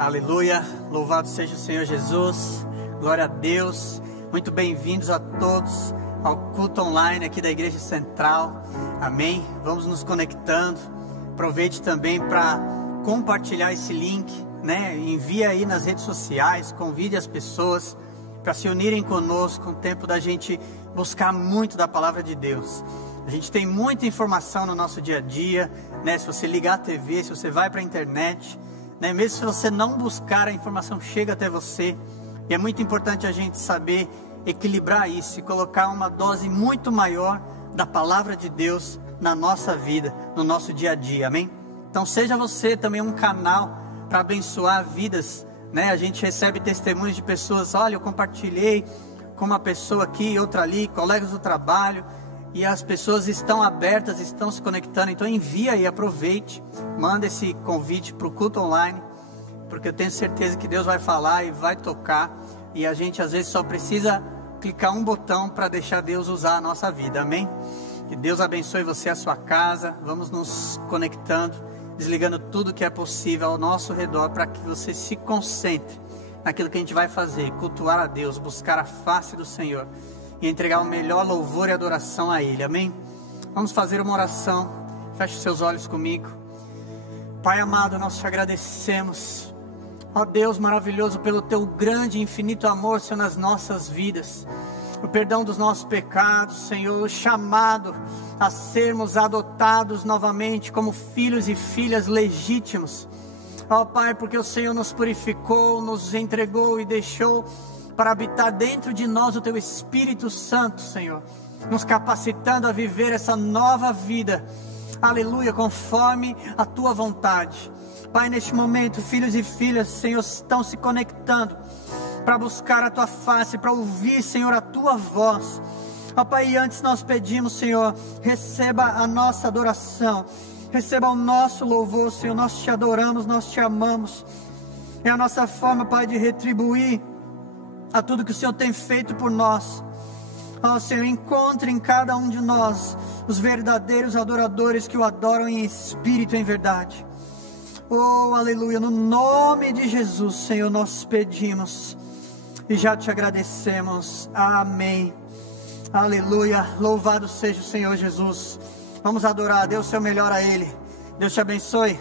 Aleluia, louvado seja o Senhor Jesus, glória a Deus, muito bem-vindos a todos ao culto online aqui da Igreja Central, amém? Vamos nos conectando, aproveite também para compartilhar esse link, né? Envie aí nas redes sociais, convide as pessoas para se unirem conosco, um tempo da gente buscar muito da Palavra de Deus. A gente tem muita informação no nosso dia a dia, né? Se você ligar a TV, se você vai para a internet, né? Mesmo se você não buscar, a informação chega até você. E é muito importante a gente saber equilibrar isso e colocar uma dose muito maior da Palavra de Deus na nossa vida, no nosso dia a dia, amém? Então seja você também um canal para abençoar vidas, né? A gente recebe testemunhos de pessoas, olha, eu compartilhei com uma pessoa aqui, outra ali, colegas do trabalho, e as pessoas estão abertas, estão se conectando. Então envia e aproveite, manda esse convite para o culto online, porque eu tenho certeza que Deus vai falar e vai tocar, e a gente às vezes só precisa clicar um botão para deixar Deus usar a nossa vida, amém? Que Deus abençoe você e a sua casa. Vamos nos conectando, desligando tudo que é possível ao nosso redor, para que você se concentre naquilo que a gente vai fazer, cultuar a Deus, buscar a face do Senhor e entregar o melhor louvor e adoração a Ele, amém? Vamos fazer uma oração, feche os seus olhos comigo. Pai amado, nós te agradecemos, ó Deus maravilhoso, pelo teu grande e infinito amor, Senhor, nas nossas vidas, o perdão dos nossos pecados, Senhor, o chamado a sermos adotados novamente como filhos e filhas legítimos, ó Pai, porque o Senhor nos purificou, nos entregou e deixou para habitar dentro de nós o Teu Espírito Santo, Senhor, nos capacitando a viver essa nova vida, aleluia, conforme a Tua vontade. Pai, neste momento, filhos e filhas, Senhor, estão se conectando para buscar a Tua face, para ouvir, Senhor, a Tua voz. Ó Pai, antes nós pedimos, Senhor, receba a nossa adoração, receba o nosso louvor, Senhor, nós te adoramos, nós te amamos. É a nossa forma, Pai, de retribuir a tudo que o Senhor tem feito por nós. Ó Senhor, encontre em cada um de nós os verdadeiros adoradores que o adoram em espírito e em verdade. Oh, aleluia, no nome de Jesus, Senhor, nós pedimos e já te agradecemos, amém, aleluia, louvado seja o Senhor Jesus. Vamos adorar, dê o seu melhor a Ele. Deus te abençoe.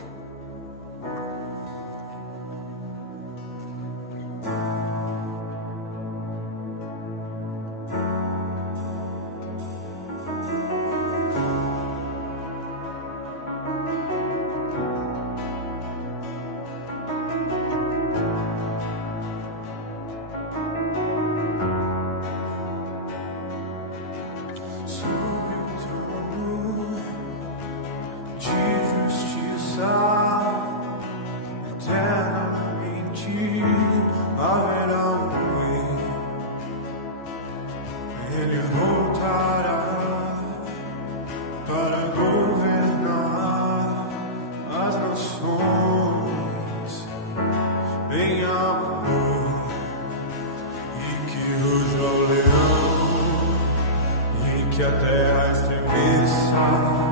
Que a terra estremeça.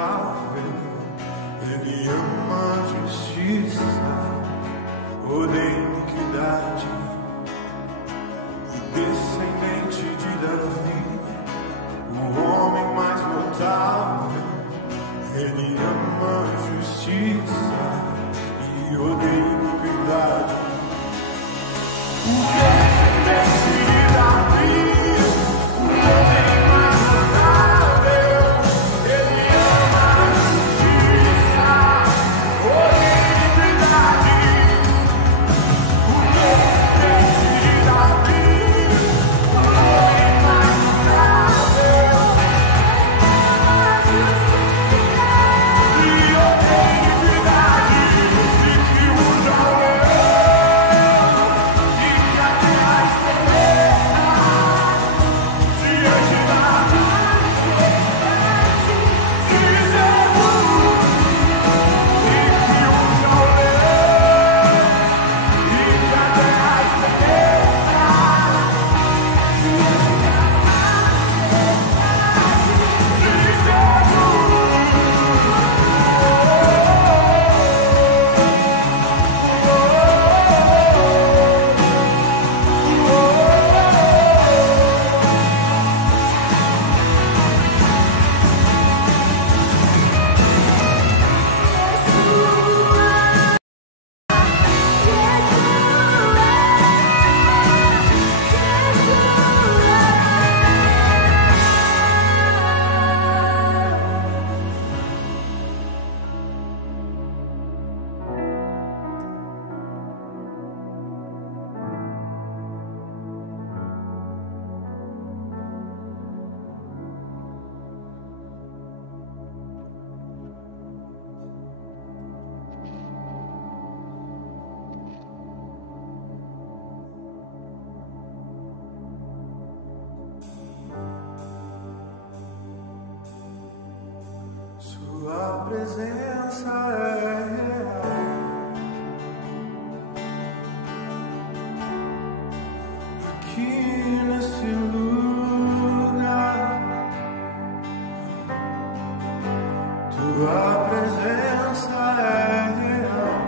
imutável, Ele ama a justiça, odeia iniquidade, o descendente de Davi, o homem mais notável. Ele ama a justiça e odeia iniquidade, o descendente de Davi, o homem mais notável. Ele ama a justiça, odeia iniquidade, o descendente de Davi, o homem mais notável. E odeia iniquidade, e que usa o leão, e que a terra estremeça diante da majestade de Jesus. E que usa o leão, e que a terra estremeça diante da majestade de Sua presença é real, aqui nesse lugar. Tua presença é real,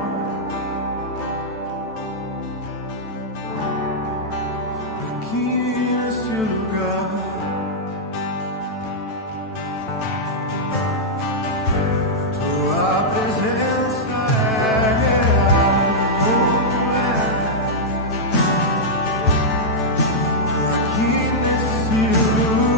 aqui nesse lugar. Tua presença é real, aqui nesse lugar.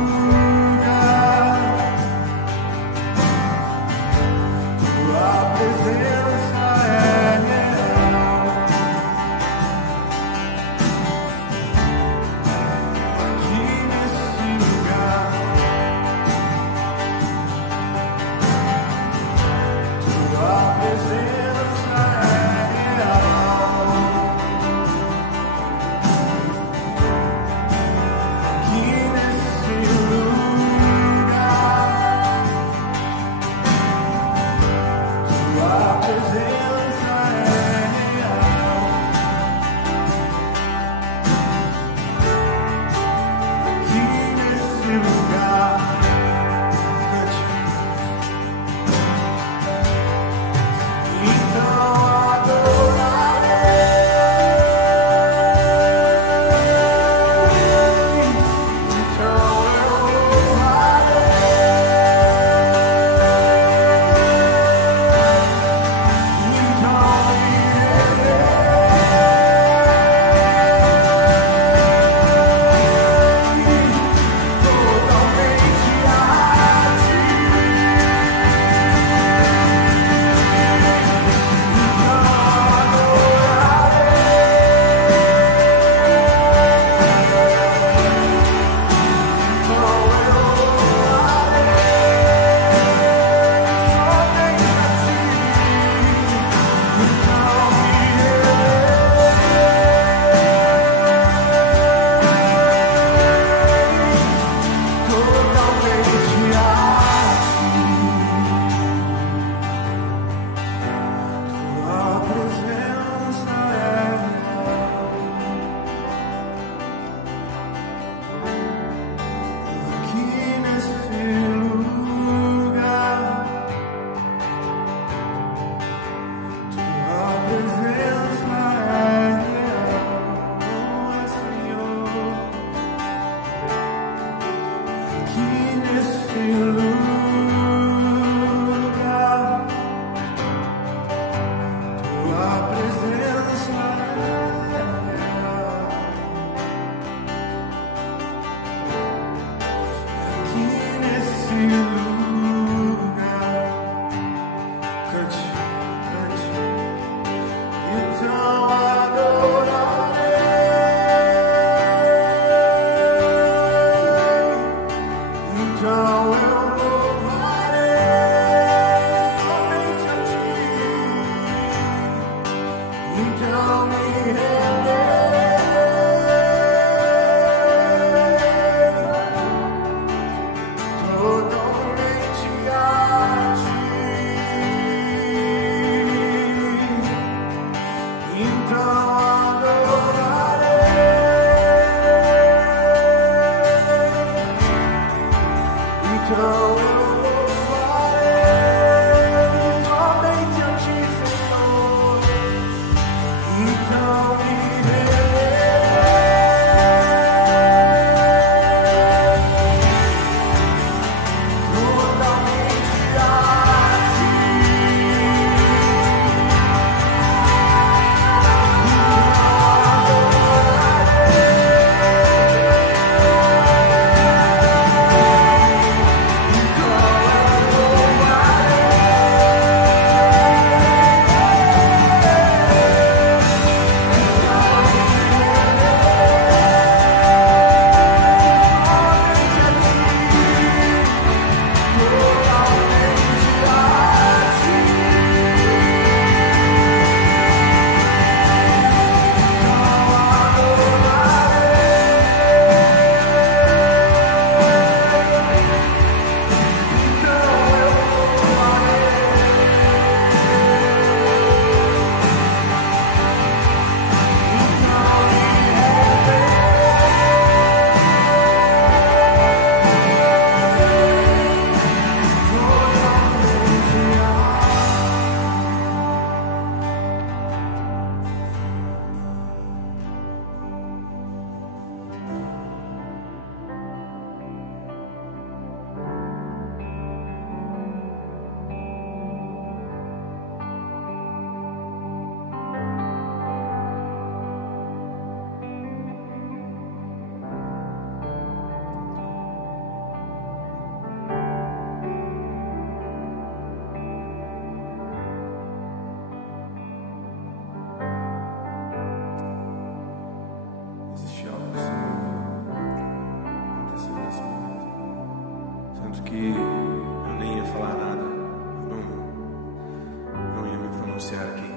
pronunciar aqui.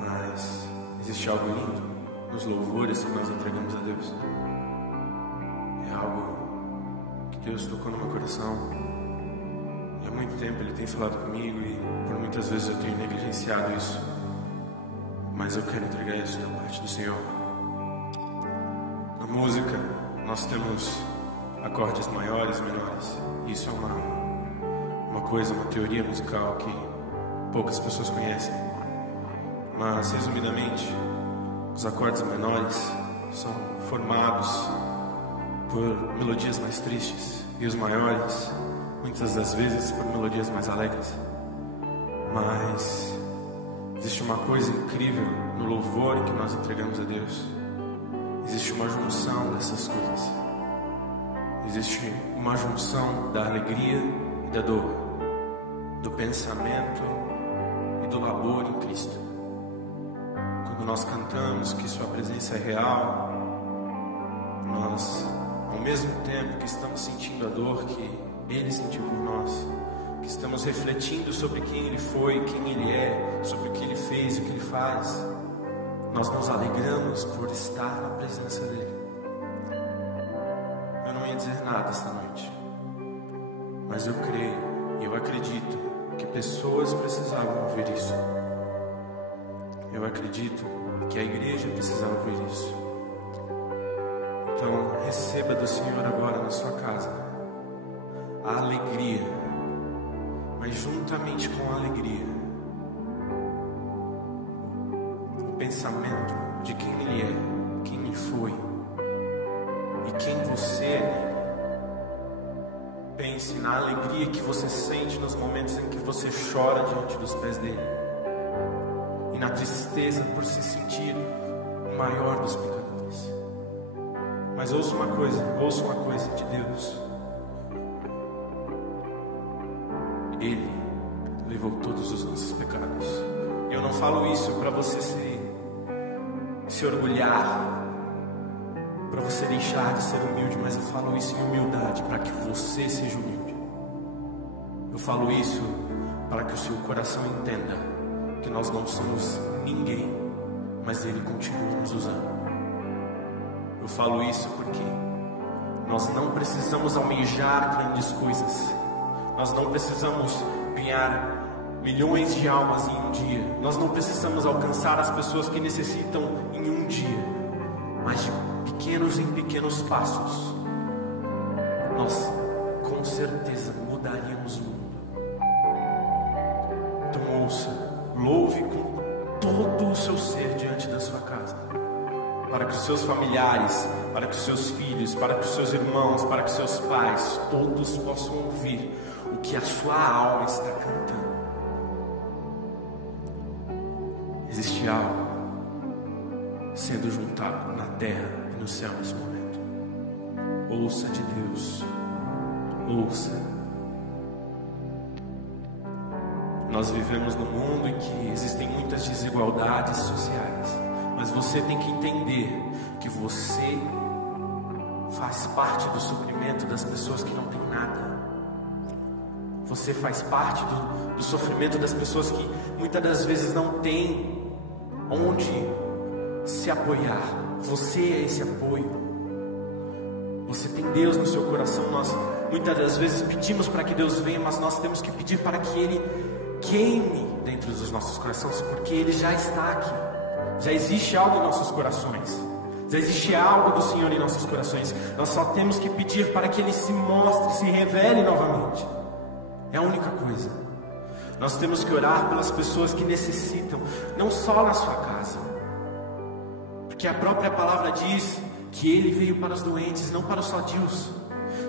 Mas existe algo lindo nos louvores que nós entregamos a Deus. É algo que Deus tocou no meu coração. E há muito tempo Ele tem falado comigo e por muitas vezes eu tenho negligenciado isso. Mas eu quero entregar isso da parte do Senhor. Na música nós temos acordes maiores e menores. Isso é uma coisa, uma teoria musical que poucas pessoas conhecem. Mas, resumidamente, os acordes menores são formados por melodias mais tristes e os maiores, muitas das vezes, por melodias mais alegres. Mas existe uma coisa incrível no louvor que nós entregamos a Deus. Existe uma junção dessas coisas. Existe uma junção da alegria e da dor, do pensamento e do labor em Cristo. Quando nós cantamos que Sua presença é real, nós, ao mesmo tempo que estamos sentindo a dor que Ele sentiu por nós, que estamos refletindo sobre quem Ele foi, quem Ele é, sobre o que Ele fez e o que Ele faz, nós nos alegramos por estar na presença dEle. Eu não ia dizer nada esta noite, mas eu creio e eu acredito que pessoas precisavam ouvir isso. Eu acredito que a igreja precisava ouvir isso. Então, receba do Senhor agora na sua casa a alegria, mas juntamente com a alegria, o pensamento de quem Ele é, quem Ele foi e quem você é. Pense na alegria que você sente nos momentos em que você chora diante dos pés dele, e na tristeza por se sentir o maior dos pecadores. Mas ouça uma coisa de Deus: Ele levou todos os nossos pecados. Eu não falo isso para você se orgulhar, para você deixar de ser humilde, mas eu falo isso em humildade, para que você seja humilde. Eu falo isso para que o seu coração entenda que nós não somos ninguém, mas Ele continua nos usando. Eu falo isso porque nós não precisamos almejar grandes coisas, nós não precisamos ganhar milhões de almas em um dia, nós não precisamos alcançar as pessoas que necessitam em um dia, mas de pequenos em pequenos passos, nós com certeza mudaríamos o mundo. Então ouça, louve com todo o seu ser diante da sua casa, para que os seus familiares, para que os seus filhos, para que os seus irmãos, para que os seus pais, todos possam ouvir o que a sua alma está cantando. Existe algo sendo juntado na terra e no céu nesse momento. Ouça de Deus, ouça. Nós vivemos num mundo em que existem muitas desigualdades sociais, mas você tem que entender que você faz parte do suprimento das pessoas que não têm nada. Você faz parte do sofrimento das pessoas que muitas das vezes não têm onde se apoiar. Você é esse apoio. Você tem Deus no seu coração. Nós muitas das vezes pedimos para que Deus venha, mas nós temos que pedir para que Ele queime dentro dos nossos corações, porque Ele já está aqui. Já existe algo em nossos corações, já existe algo do Senhor em nossos corações. Nós só temos que pedir para que Ele se mostre, se revele novamente. É a única coisa. Nós temos que orar pelas pessoas que necessitam, não só na sua casa, porque a própria palavra diz que Ele veio para os doentes, não para os sadios.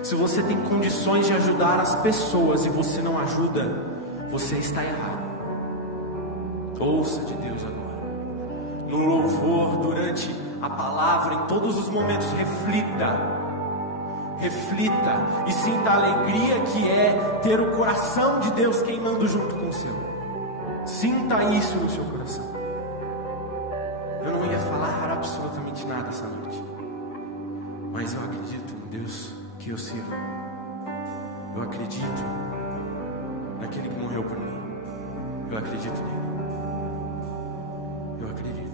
Se você tem condições de ajudar as pessoas e você não ajuda, você está errado. Ouça de Deus agora. No louvor, durante a palavra, em todos os momentos, reflita e sinta a alegria que é ter o coração de Deus queimando junto com o seu. Sinta isso no seu coração. Eu não ia falar absolutamente nada essa noite, mas eu acredito no Deus que eu sirvo. Eu acredito naquele que morreu por mim. Eu acredito nele. Eu acredito.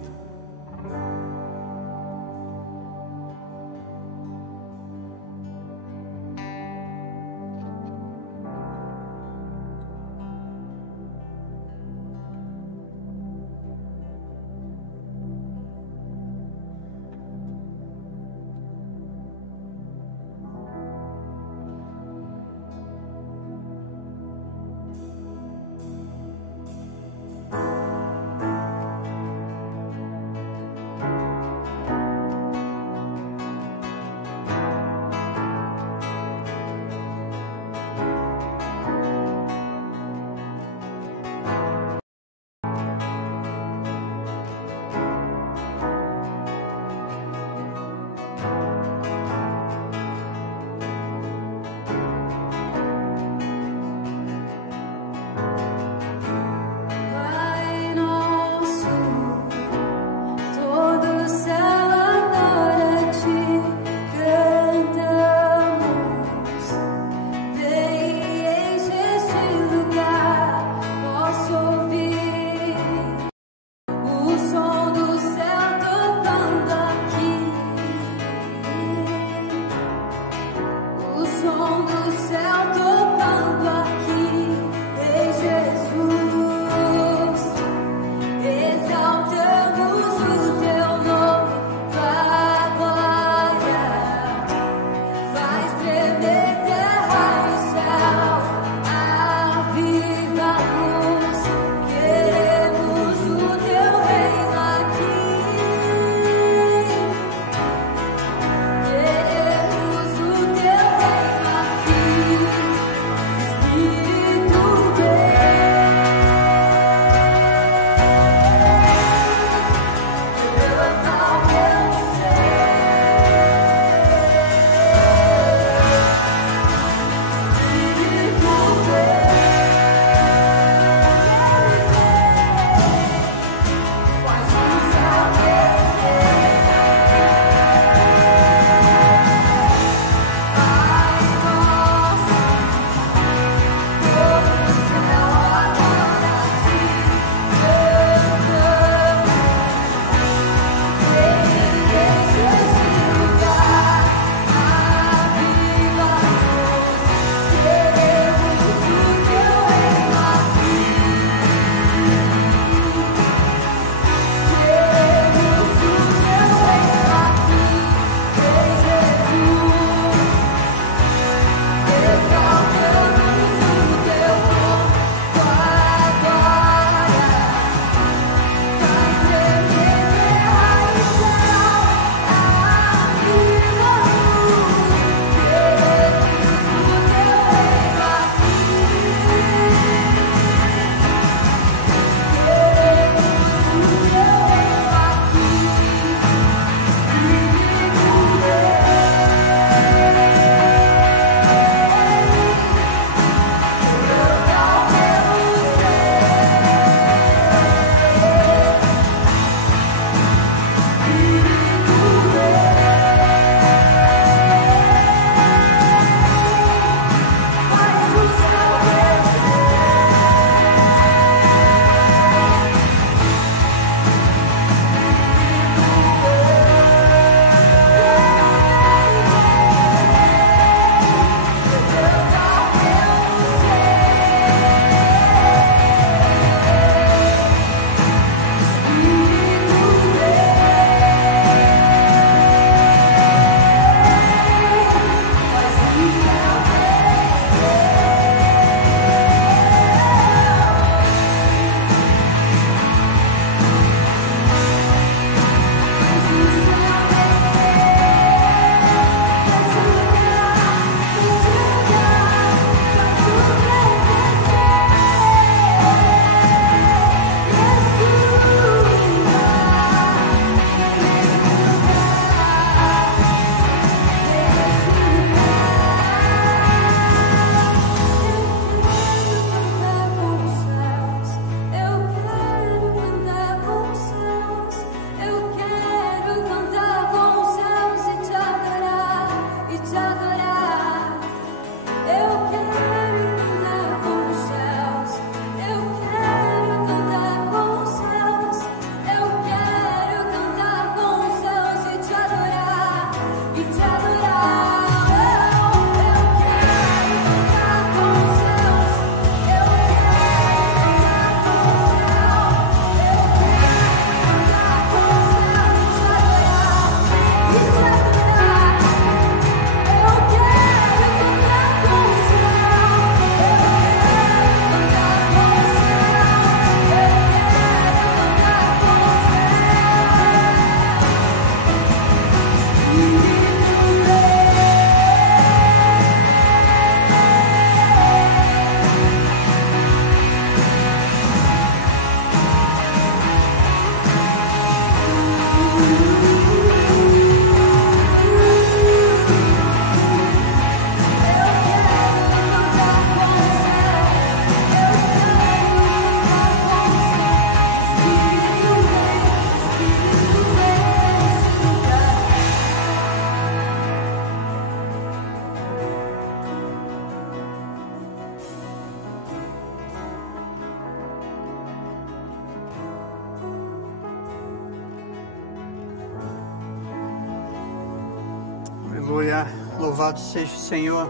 Aleluia, louvado seja o Senhor,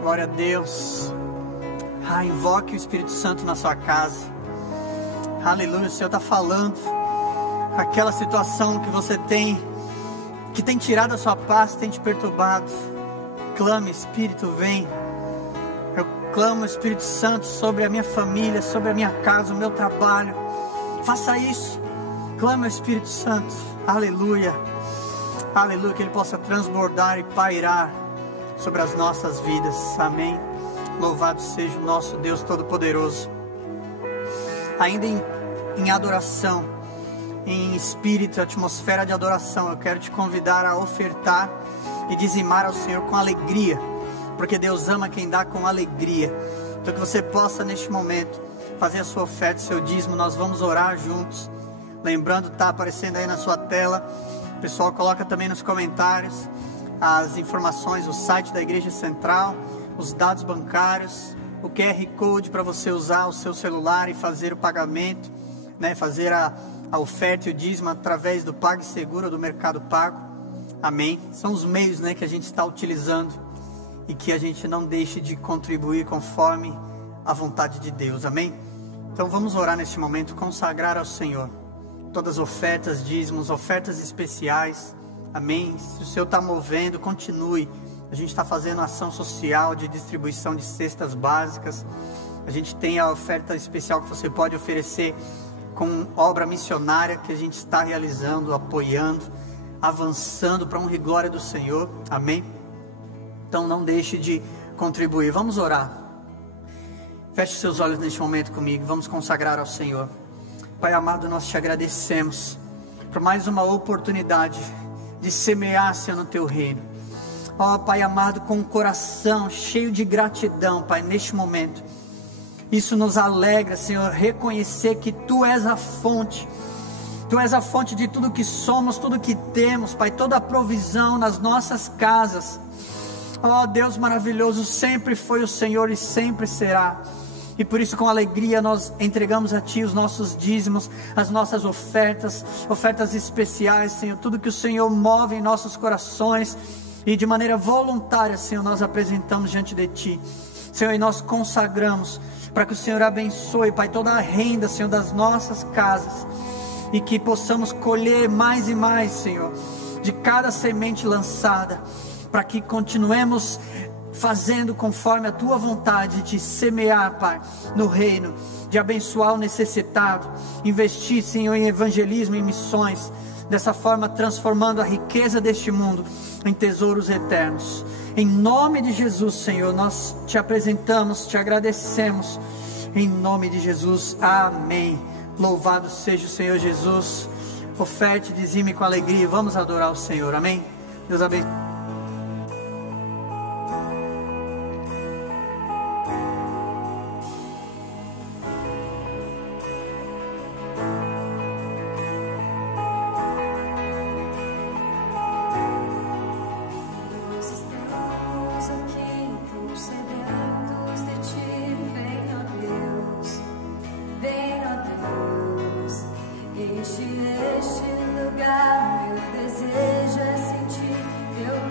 glória a Deus. Invoque o Espírito Santo na sua casa. Aleluia, o Senhor está falando. Aquela situação que você tem, que tem tirado a sua paz, tem te perturbado. Clame, Espírito, vem. Eu clamo, Espírito Santo, sobre a minha família, sobre a minha casa, o meu trabalho. Faça isso. Clame ao Espírito Santo. Aleluia. Aleluia, que Ele possa transbordar e pairar sobre as nossas vidas. Amém. Louvado seja o nosso Deus Todo-Poderoso. Ainda em adoração, em espírito, atmosfera de adoração, eu quero te convidar a ofertar e dizimar ao Senhor com alegria, porque Deus ama quem dá com alegria. Então que você possa neste momento fazer a sua oferta, seu dízimo. Nós vamos orar juntos. Lembrando, está aparecendo aí na sua tela. O pessoal coloca também nos comentários as informações, o site da Igreja Central, os dados bancários, o QR Code para você usar o seu celular e fazer o pagamento, né? Fazer a oferta e o dízimo através do PagSeguro ou do Mercado Pago. Amém? São os meios, né, que a gente está utilizando, e que a gente não deixe de contribuir conforme a vontade de Deus. Amém? Então vamos orar neste momento, consagrar ao Senhor todas as ofertas, dízimos, ofertas especiais. Amém? Se o Senhor está movendo, continue. A gente está fazendo ação social de distribuição de cestas básicas. A gente tem a oferta especial que você pode oferecer com obra missionária que a gente está realizando, apoiando, avançando para a honra e glória do Senhor. Amém? Então não deixe de contribuir. Vamos orar. Feche seus olhos neste momento comigo. Vamos consagrar ao Senhor. Pai amado, nós te agradecemos por mais uma oportunidade de semear, Senhor, no teu reino. Ó Pai amado, com o coração cheio de gratidão, Pai, neste momento. Isso nos alegra, Senhor, reconhecer que Tu és a fonte. Tu és a fonte de tudo que somos, tudo que temos, Pai, toda a provisão nas nossas casas. Ó Deus maravilhoso, sempre foi o Senhor e sempre será. E por isso, com alegria, nós entregamos a Ti os nossos dízimos, as nossas ofertas, ofertas especiais, Senhor. Tudo que o Senhor move em nossos corações e de maneira voluntária, Senhor, nós apresentamos diante de Ti. Senhor, e nós consagramos para que o Senhor abençoe, Pai, toda a renda, Senhor, das nossas casas. E que possamos colher mais e mais, Senhor, de cada semente lançada, para que continuemos fazendo conforme a Tua vontade, de semear, Pai, no reino, de abençoar o necessitado, investir, Senhor, em evangelismo, em missões, dessa forma transformando a riqueza deste mundo em tesouros eternos. Em nome de Jesus, Senhor, nós Te apresentamos, Te agradecemos, em nome de Jesus, amém. Louvado seja o Senhor Jesus. Oferte, dizime com alegria, vamos adorar o Senhor, amém? Deus abençoe. Este lugar, meu desejo é sentir Teu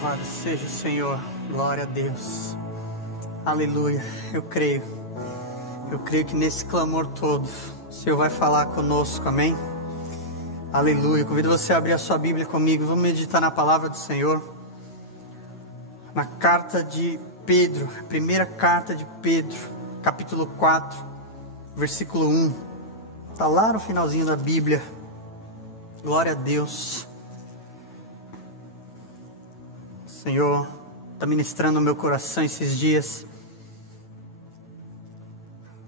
Louvado seja o Senhor, glória a Deus, aleluia. Eu creio que nesse clamor todo o Senhor vai falar conosco, amém? Aleluia. Convido você a abrir a sua Bíblia comigo. Vamos meditar na palavra do Senhor, na carta de Pedro, primeira carta de Pedro, capítulo 4, versículo 1, está lá no finalzinho da Bíblia. Glória a Deus. O Senhor está ministrando no meu coração esses dias,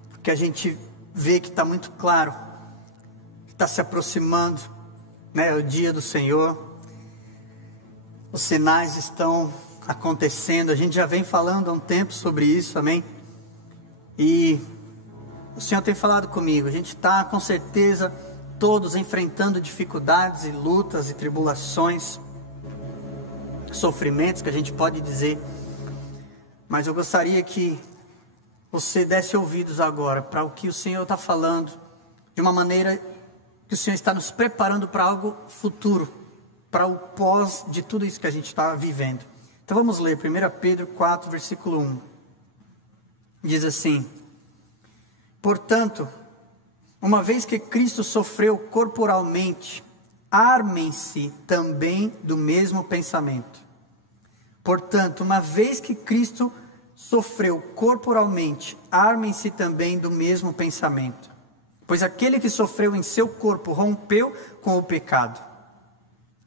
porque a gente vê que está muito claro, que está se aproximando, né, o dia do Senhor. Os sinais estão acontecendo, a gente já vem falando há um tempo sobre isso, amém? E o Senhor tem falado comigo, a gente está com certeza todos enfrentando dificuldades e lutas e tribulações, sofrimentos que a gente pode dizer, mas eu gostaria que você desse ouvidos agora para o que o Senhor está falando, de uma maneira que o Senhor está nos preparando para algo futuro, para o pós de tudo isso que a gente está vivendo. Então vamos ler 1 Pedro 4, versículo 1. Diz assim: portanto, uma vez que Cristo sofreu corporalmente, armem-se também do mesmo pensamento. Portanto, uma vez que Cristo sofreu corporalmente, armem-se também do mesmo pensamento. Pois aquele que sofreu em seu corpo rompeu com o pecado,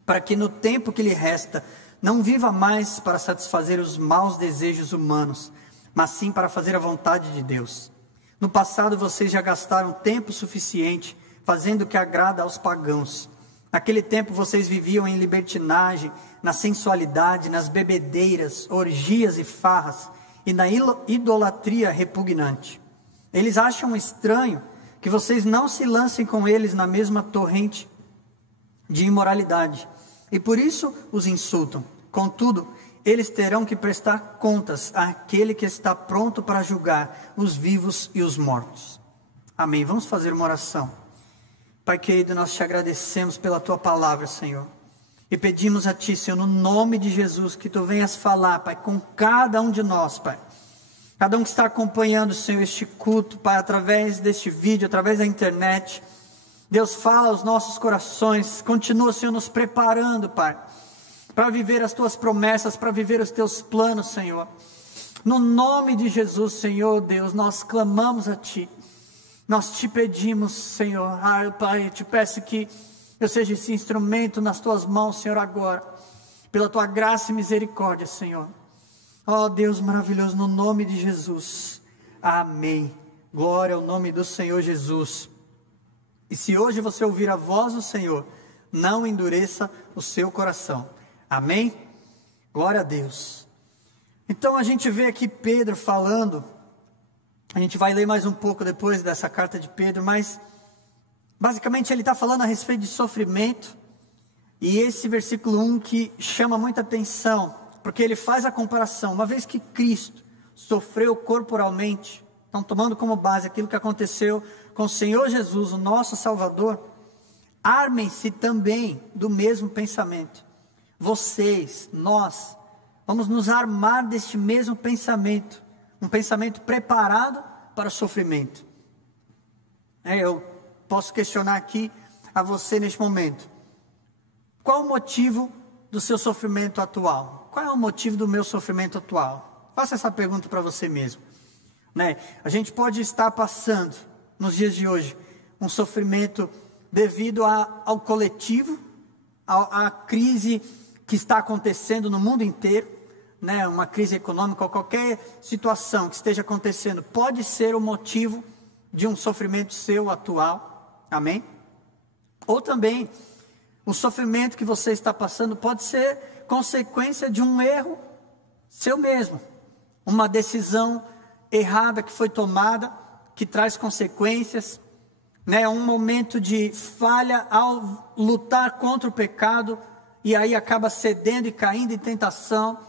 para que no tempo que lhe resta, não viva mais para satisfazer os maus desejos humanos, mas sim para fazer a vontade de Deus. No passado vocês já gastaram tempo suficiente fazendo o que agrada aos pagãos. Naquele tempo vocês viviam em libertinagem, na sensualidade, nas bebedeiras, orgias e farras, e na idolatria repugnante. Eles acham estranho que vocês não se lancem com eles na mesma torrente de imoralidade, e por isso os insultam. Contudo, eles terão que prestar contas àquele que está pronto para julgar os vivos e os mortos. Amém. Vamos fazer uma oração. Pai querido, nós te agradecemos pela tua palavra, Senhor, e pedimos a ti, Senhor, no nome de Jesus, que tu venhas falar, Pai, com cada um de nós, Pai. Cada um que está acompanhando, Senhor, este culto, Pai, através deste vídeo, através da internet. Deus, fala aos nossos corações. Continua, Senhor, nos preparando, Pai, para viver as tuas promessas, para viver os teus planos, Senhor. No nome de Jesus, Senhor Deus, nós clamamos a ti. Nós te pedimos, Senhor. Pai, eu te peço que eu seja esse instrumento nas tuas mãos, Senhor, agora. Pela tua graça e misericórdia, Senhor. Ó Deus maravilhoso, no nome de Jesus. Amém. Glória ao nome do Senhor Jesus. E se hoje você ouvir a voz do Senhor, não endureça o seu coração. Amém? Glória a Deus. Então a gente vê aqui Pedro falando, a gente vai ler mais um pouco depois dessa carta de Pedro, mas basicamente ele está falando a respeito de sofrimento, e esse versículo 1 que chama muita atenção, porque ele faz a comparação, uma vez que Cristo sofreu corporalmente, então tomando como base aquilo que aconteceu com o Senhor Jesus, o nosso Salvador, armem-se também do mesmo pensamento. Vocês, nós, vamos nos armar deste mesmo pensamento, um pensamento preparado para o sofrimento. Eu posso questionar aqui a você neste momento, qual o motivo do seu sofrimento atual? Qual é o motivo do meu sofrimento atual? Faça essa pergunta para você mesmo. A gente pode estar passando, nos dias de hoje, um sofrimento devido ao coletivo, à crise que está acontecendo no mundo inteiro, uma crise econômica ou qualquer situação que esteja acontecendo, pode ser o motivo de um sofrimento seu atual, amém? Ou também, o sofrimento que você está passando pode ser consequência de um erro seu mesmo, uma decisão errada que foi tomada, que traz consequências, um momento de falha ao lutar contra o pecado, e aí acaba cedendo e caindo em tentação,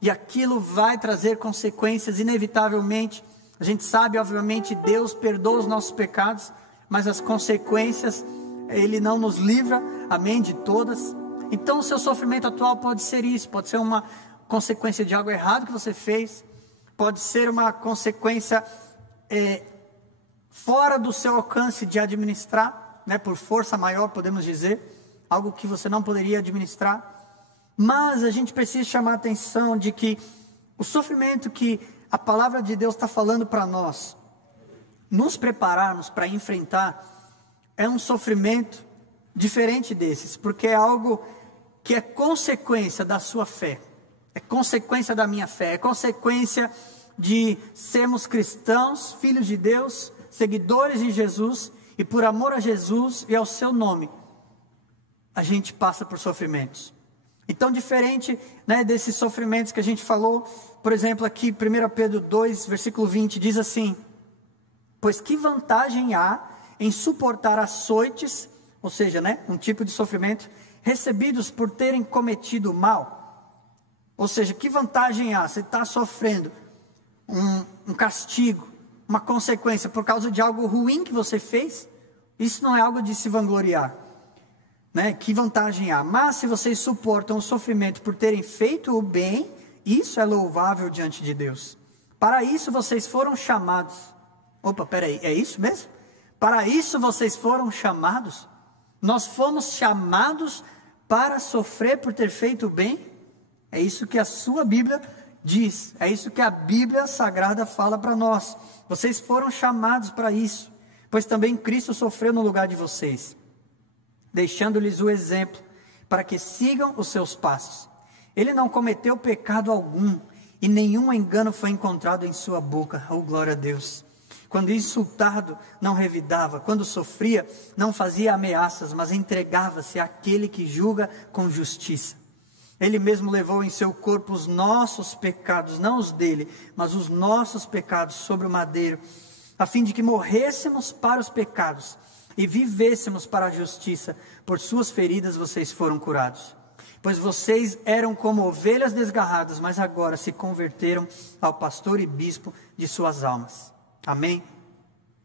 e aquilo vai trazer consequências inevitavelmente. A gente sabe, obviamente, Deus perdoa os nossos pecados, mas as consequências, Ele não nos livra, amém, de todas. Então o seu sofrimento atual pode ser isso, pode ser uma consequência de algo errado que você fez, pode ser uma consequência fora do seu alcance de administrar, né, por força maior, podemos dizer, algo que você não poderia administrar. Mas a gente precisa chamar a atenção de que o sofrimento que a palavra de Deus está falando para nós, nos prepararmos para enfrentar, é um sofrimento diferente desses, porque é algo que é consequência da sua fé, é consequência da minha fé, é consequência de sermos cristãos, filhos de Deus, seguidores de Jesus, e por amor a Jesus e ao seu nome, a gente passa por sofrimentos. Então, diferente, né, desses sofrimentos que a gente falou, por exemplo, aqui 1 Pedro 2, versículo 20, diz assim: pois que vantagem há em suportar açoites, ou seja, né, um tipo de sofrimento, recebidos por terem cometido o mal. Ou seja, que vantagem há? Você está sofrendo um castigo, uma consequência por causa de algo ruim que você fez. Isso não é algo de se vangloriar, né? Que vantagem há? Mas se vocês suportam o sofrimento por terem feito o bem, isso é louvável diante de Deus. Para isso vocês foram chamados. Opa, peraí, é isso mesmo? Para isso vocês foram chamados? Nós fomos chamados para sofrer por ter feito o bem? É isso que a sua Bíblia diz, é isso que a Bíblia Sagrada fala para nós. Vocês foram chamados para isso, pois também Cristo sofreu no lugar de vocês, deixando-lhes o exemplo, para que sigam os seus passos. Ele não cometeu pecado algum, e nenhum engano foi encontrado em sua boca. Oh, glória a Deus! Quando insultado, não revidava. Quando sofria, não fazia ameaças, mas entregava-se àquele que julga com justiça. Ele mesmo levou em seu corpo os nossos pecados, não os dele, mas os nossos pecados sobre o madeiro, a fim de que morrêssemos para os pecados e vivêssemos para a justiça. Por suas feridas vocês foram curados. Pois vocês eram como ovelhas desgarradas, mas agora se converteram ao pastor e bispo de suas almas. Amém?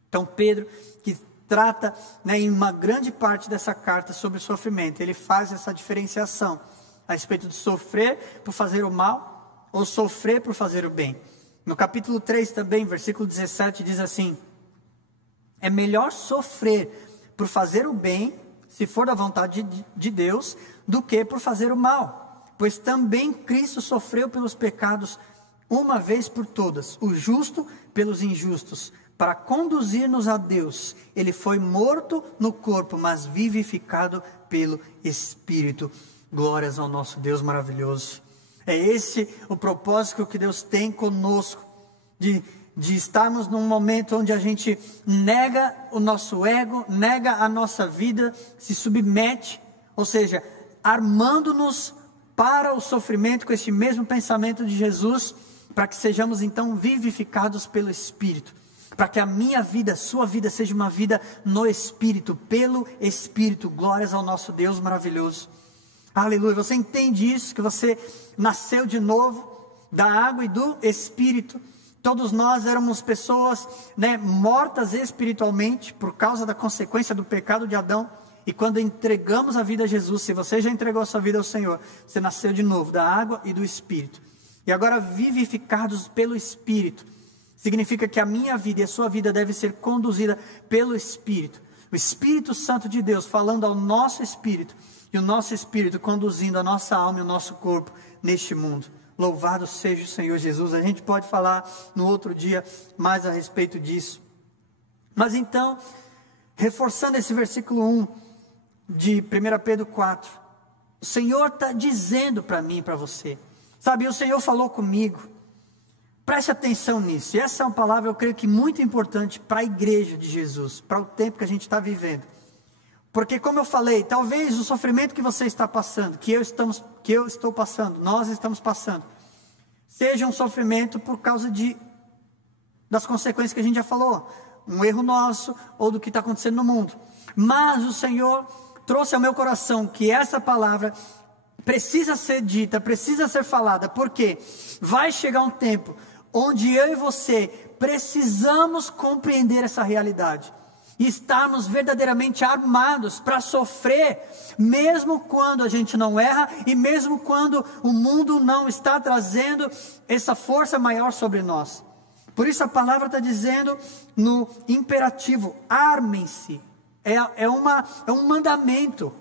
Então Pedro, que trata, né, em uma grande parte dessa carta sobre o sofrimento, ele faz essa diferenciação a respeito de sofrer por fazer o mal ou sofrer por fazer o bem. No capítulo 3 também, versículo 17, diz assim: é melhor sofrer por fazer o bem, se for da vontade de Deus, do que por fazer o mal. Pois também Cristo sofreu pelos pecados uma vez por todas, o justo pelos injustos, para conduzir-nos a Deus. Ele foi morto no corpo, mas vivificado pelo Espírito. Glórias ao nosso Deus maravilhoso. É esse o propósito que Deus tem conosco, de estarmos num momento onde a gente nega o nosso ego, nega a nossa vida, se submete, ou seja, armando-nos para o sofrimento com esse mesmo pensamento de Jesus, para que sejamos então vivificados pelo Espírito, para que a minha vida, a sua vida seja uma vida no Espírito, pelo Espírito. Glórias ao nosso Deus maravilhoso. Aleluia. Você entende isso? Que você nasceu de novo da água e do Espírito. Todos nós éramos pessoas, né, mortas espiritualmente por causa da consequência do pecado de Adão. E quando entregamos a vida a Jesus, se você já entregou a sua vida ao Senhor, você nasceu de novo da água e do Espírito. E agora vivificados pelo Espírito, significa que a minha vida e a sua vida deve ser conduzida pelo Espírito. O Espírito Santo de Deus falando ao nosso Espírito, e o nosso Espírito conduzindo a nossa alma e o nosso corpo neste mundo. Louvado seja o Senhor Jesus. A gente pode falar no outro dia mais a respeito disso. Mas então, reforçando esse versículo 1 de 1 Pedro 4, o Senhor está dizendo para mim e para você, sabe, o Senhor falou comigo, preste atenção nisso. E essa é uma palavra, eu creio que muito importante para a igreja de Jesus, para o tempo que a gente está vivendo. Porque, como eu falei, talvez o sofrimento que você está passando, que eu estou passando, nós estamos passando, seja um sofrimento por causa das consequências que a gente já falou, um erro nosso, ou do que está acontecendo no mundo. Mas o Senhor trouxe ao meu coração que essa palavra precisa ser dita, precisa ser falada, porque vai chegar um tempo onde eu e você precisamos compreender essa realidade. e estarmos verdadeiramente armados para sofrer, mesmo quando a gente não erra e mesmo quando o mundo não está trazendo essa força maior sobre nós. Por isso a palavra está dizendo no imperativo: armem-se. É um mandamento.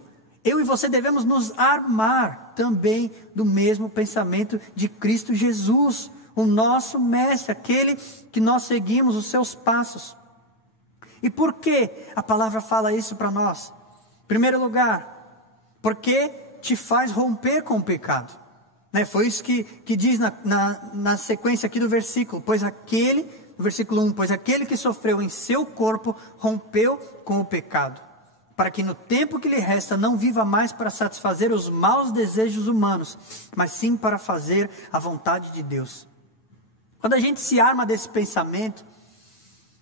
Eu e você devemos nos armar também do mesmo pensamento de Cristo Jesus, o nosso mestre, aquele que nós seguimos os seus passos. E por que a palavra fala isso para nós? Em primeiro lugar, porque te faz romper com o pecado. Foi isso que diz na sequência aqui do versículo. No versículo 1, pois aquele que sofreu em seu corpo rompeu com o pecado, para que no tempo que lhe resta não viva mais para satisfazer os maus desejos humanos, mas sim para fazer a vontade de Deus. Quando a gente se arma desse pensamento,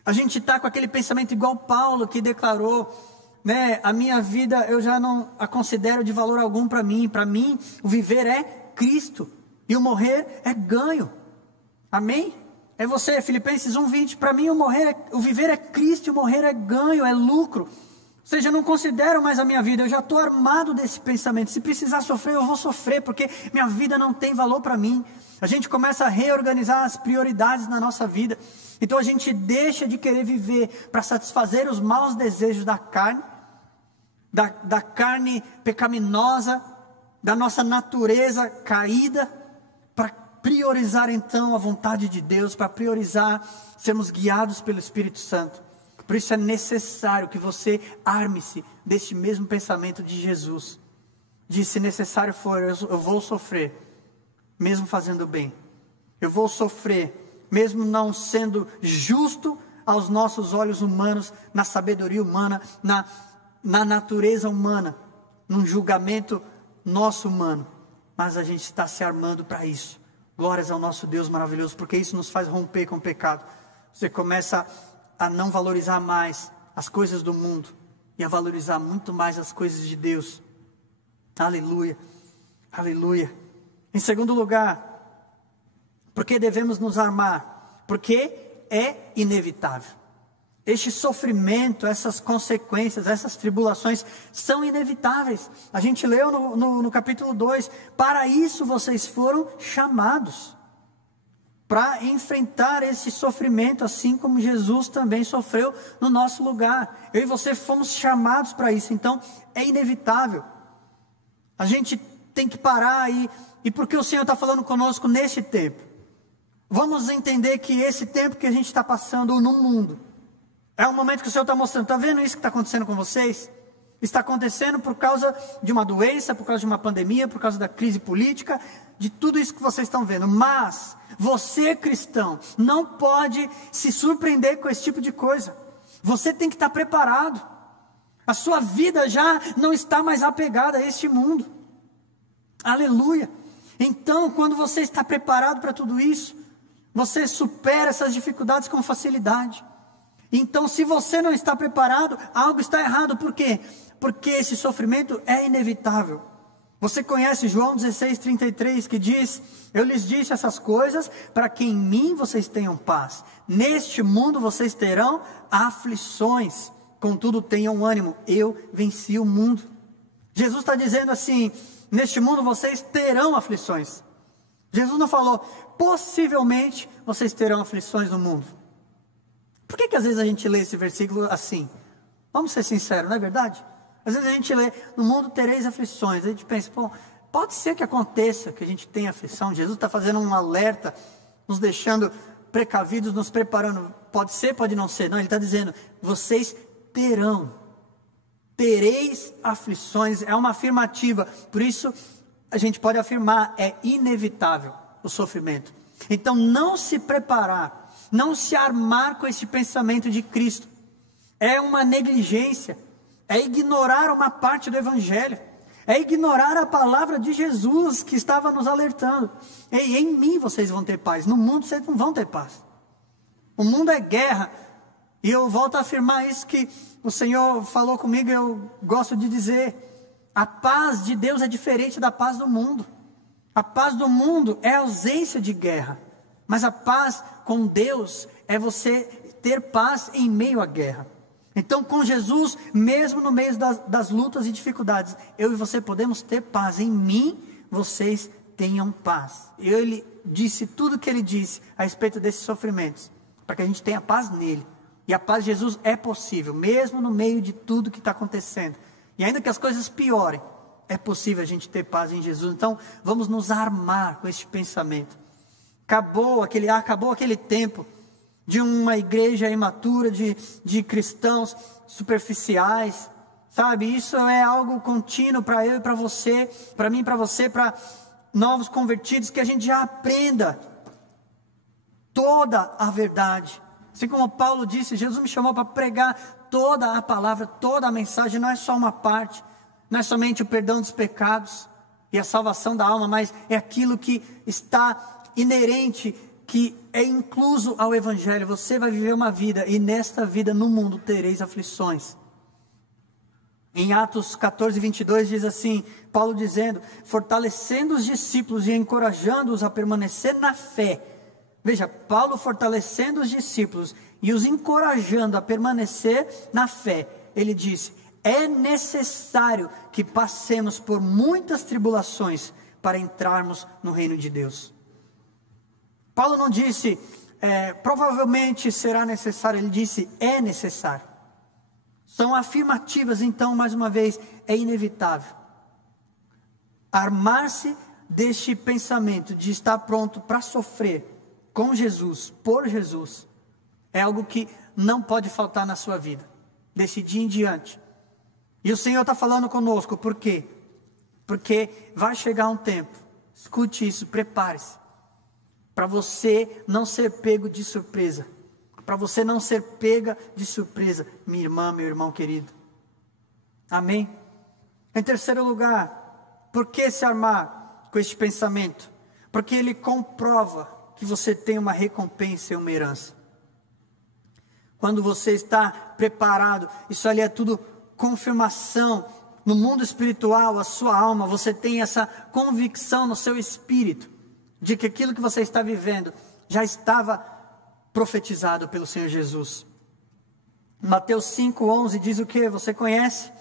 a gente está com aquele pensamento igual Paulo, que declarou, a minha vida eu já não a considero de valor algum para mim. Para mim, o viver é Cristo e o morrer é ganho. Amém? É você, Filipenses 1:20, para mim o viver é Cristo e o morrer é ganho, é lucro. Ou seja, eu não considero mais a minha vida, eu já estou armado desse pensamento. Se precisar sofrer, eu vou sofrer, porque minha vida não tem valor para mim. A gente começa a reorganizar as prioridades na nossa vida. Então a gente deixa de querer viver para satisfazer os maus desejos da carne, da carne pecaminosa, da nossa natureza caída, para priorizar então a vontade de Deus, para priorizar sermos guiados pelo Espírito Santo. Por isso é necessário que você arme-se deste mesmo pensamento de Jesus. Diz: se necessário for, eu vou sofrer, mesmo fazendo bem. Eu vou sofrer, mesmo não sendo justo aos nossos olhos humanos, na sabedoria humana, na natureza humana, num julgamento nosso humano. Mas a gente está se armando para isso. Glórias ao nosso Deus maravilhoso, porque isso nos faz romper com o pecado. Você começa a não valorizar mais as coisas do mundo e a valorizar muito mais as coisas de Deus. Aleluia, aleluia. Em segundo lugar, por que devemos nos armar? Porque é inevitável. Este sofrimento, essas consequências, essas tribulações são inevitáveis. A gente leu no capítulo 2, para isso vocês foram chamados, para enfrentar esse sofrimento, assim como Jesus também sofreu no nosso lugar. Eu e você fomos chamados para isso, então é inevitável. A gente tem que parar e porque o Senhor está falando conosco nesse tempo. Vamos entender que esse tempo que a gente está passando no mundo, é um momento que o Senhor está mostrando, está vendo isso que está acontecendo com vocês? Está acontecendo por causa de uma doença, por causa de uma pandemia, por causa da crise política, de tudo isso que vocês estão vendo. Mas você, cristão, não pode se surpreender com esse tipo de coisa. Você tem que estar preparado. A sua vida já não está mais apegada a este mundo. Aleluia. Então, quando você está preparado para tudo isso, você supera essas dificuldades com facilidade. Então, se você não está preparado, algo está errado. Por quê? Porque esse sofrimento é inevitável. Você conhece João 16:33, que diz: eu lhes disse essas coisas para que em mim vocês tenham paz. Neste mundo vocês terão aflições, contudo tenham ânimo, eu venci o mundo. Jesus está dizendo assim: neste mundo vocês terão aflições. Jesus não falou, possivelmente vocês terão aflições no mundo. Por que às vezes a gente lê esse versículo assim? Vamos ser sinceros, não é verdade? Às vezes a gente lê, no mundo tereis aflições. A gente pensa, pode ser que aconteça que a gente tenha aflição. Jesus está fazendo um alerta, nos deixando precavidos, nos preparando. Pode ser, pode não ser. Não, ele está dizendo, vocês tereis aflições. É uma afirmativa. Por isso a gente pode afirmar, é inevitável o sofrimento. Então não se preparar, não se armar com esse pensamento de Cristo, é uma negligência, é ignorar uma parte do Evangelho, é ignorar a palavra de Jesus que estava nos alertando. Ei, em mim vocês vão ter paz, no mundo vocês não vão ter paz. O mundo é guerra, e eu volto a afirmar isso que o Senhor falou comigo, eu gosto de dizer, a paz de Deus é diferente da paz do mundo. A paz do mundo é a ausência de guerra, mas a paz com Deus é você ter paz em meio à guerra. Então, com Jesus, mesmo no meio das lutas e dificuldades, eu e você podemos ter paz. Em mim, vocês tenham paz. Ele disse tudo o que ele disse a respeito desses sofrimentos, para que a gente tenha paz nele. E a paz de Jesus é possível, mesmo no meio de tudo que está acontecendo. E ainda que as coisas piorem, é possível a gente ter paz em Jesus. Então, vamos nos armar com este pensamento. Acabou aquele tempo de uma igreja imatura, de cristãos superficiais, sabe? Isso é algo contínuo para eu e para você, para mim e para você, para novos convertidos, que a gente já aprenda toda a verdade. Assim como Paulo disse, Jesus me chamou para pregar toda a palavra, toda a mensagem, não é só uma parte, não é somente o perdão dos pecados e a salvação da alma, mas é aquilo que está inerente, que é incluso ao Evangelho. Você vai viver uma vida, e nesta vida no mundo tereis aflições. Em Atos 14, 22 diz assim, Paulo dizendo, fortalecendo os discípulos e encorajando-os a permanecer na fé. Veja, Paulo fortalecendo os discípulos e os encorajando a permanecer na fé. Ele disse, é necessário que passemos por muitas tribulações para entrarmos no reino de Deus. Paulo não disse, provavelmente será necessário, ele disse, é necessário. São afirmativas, então, mais uma vez, é inevitável. Armar-se deste pensamento de estar pronto para sofrer com Jesus, por Jesus, é algo que não pode faltar na sua vida, desse dia em diante. E o Senhor está falando conosco, por quê? Porque vai chegar um tempo, escute isso, prepare-se, para você não ser pego de surpresa, para você não ser pega de surpresa, minha irmã, meu irmão querido. Amém? Em terceiro lugar, por que se armar com este pensamento? Porque ele comprova que você tem uma recompensa e uma herança. Quando você está preparado, isso ali é tudo confirmação. No mundo espiritual, a sua alma, você tem essa convicção no seu espírito, de que aquilo que você está vivendo, já estava profetizado pelo Senhor Jesus. Mateus 5:11 diz o que? Você conhece?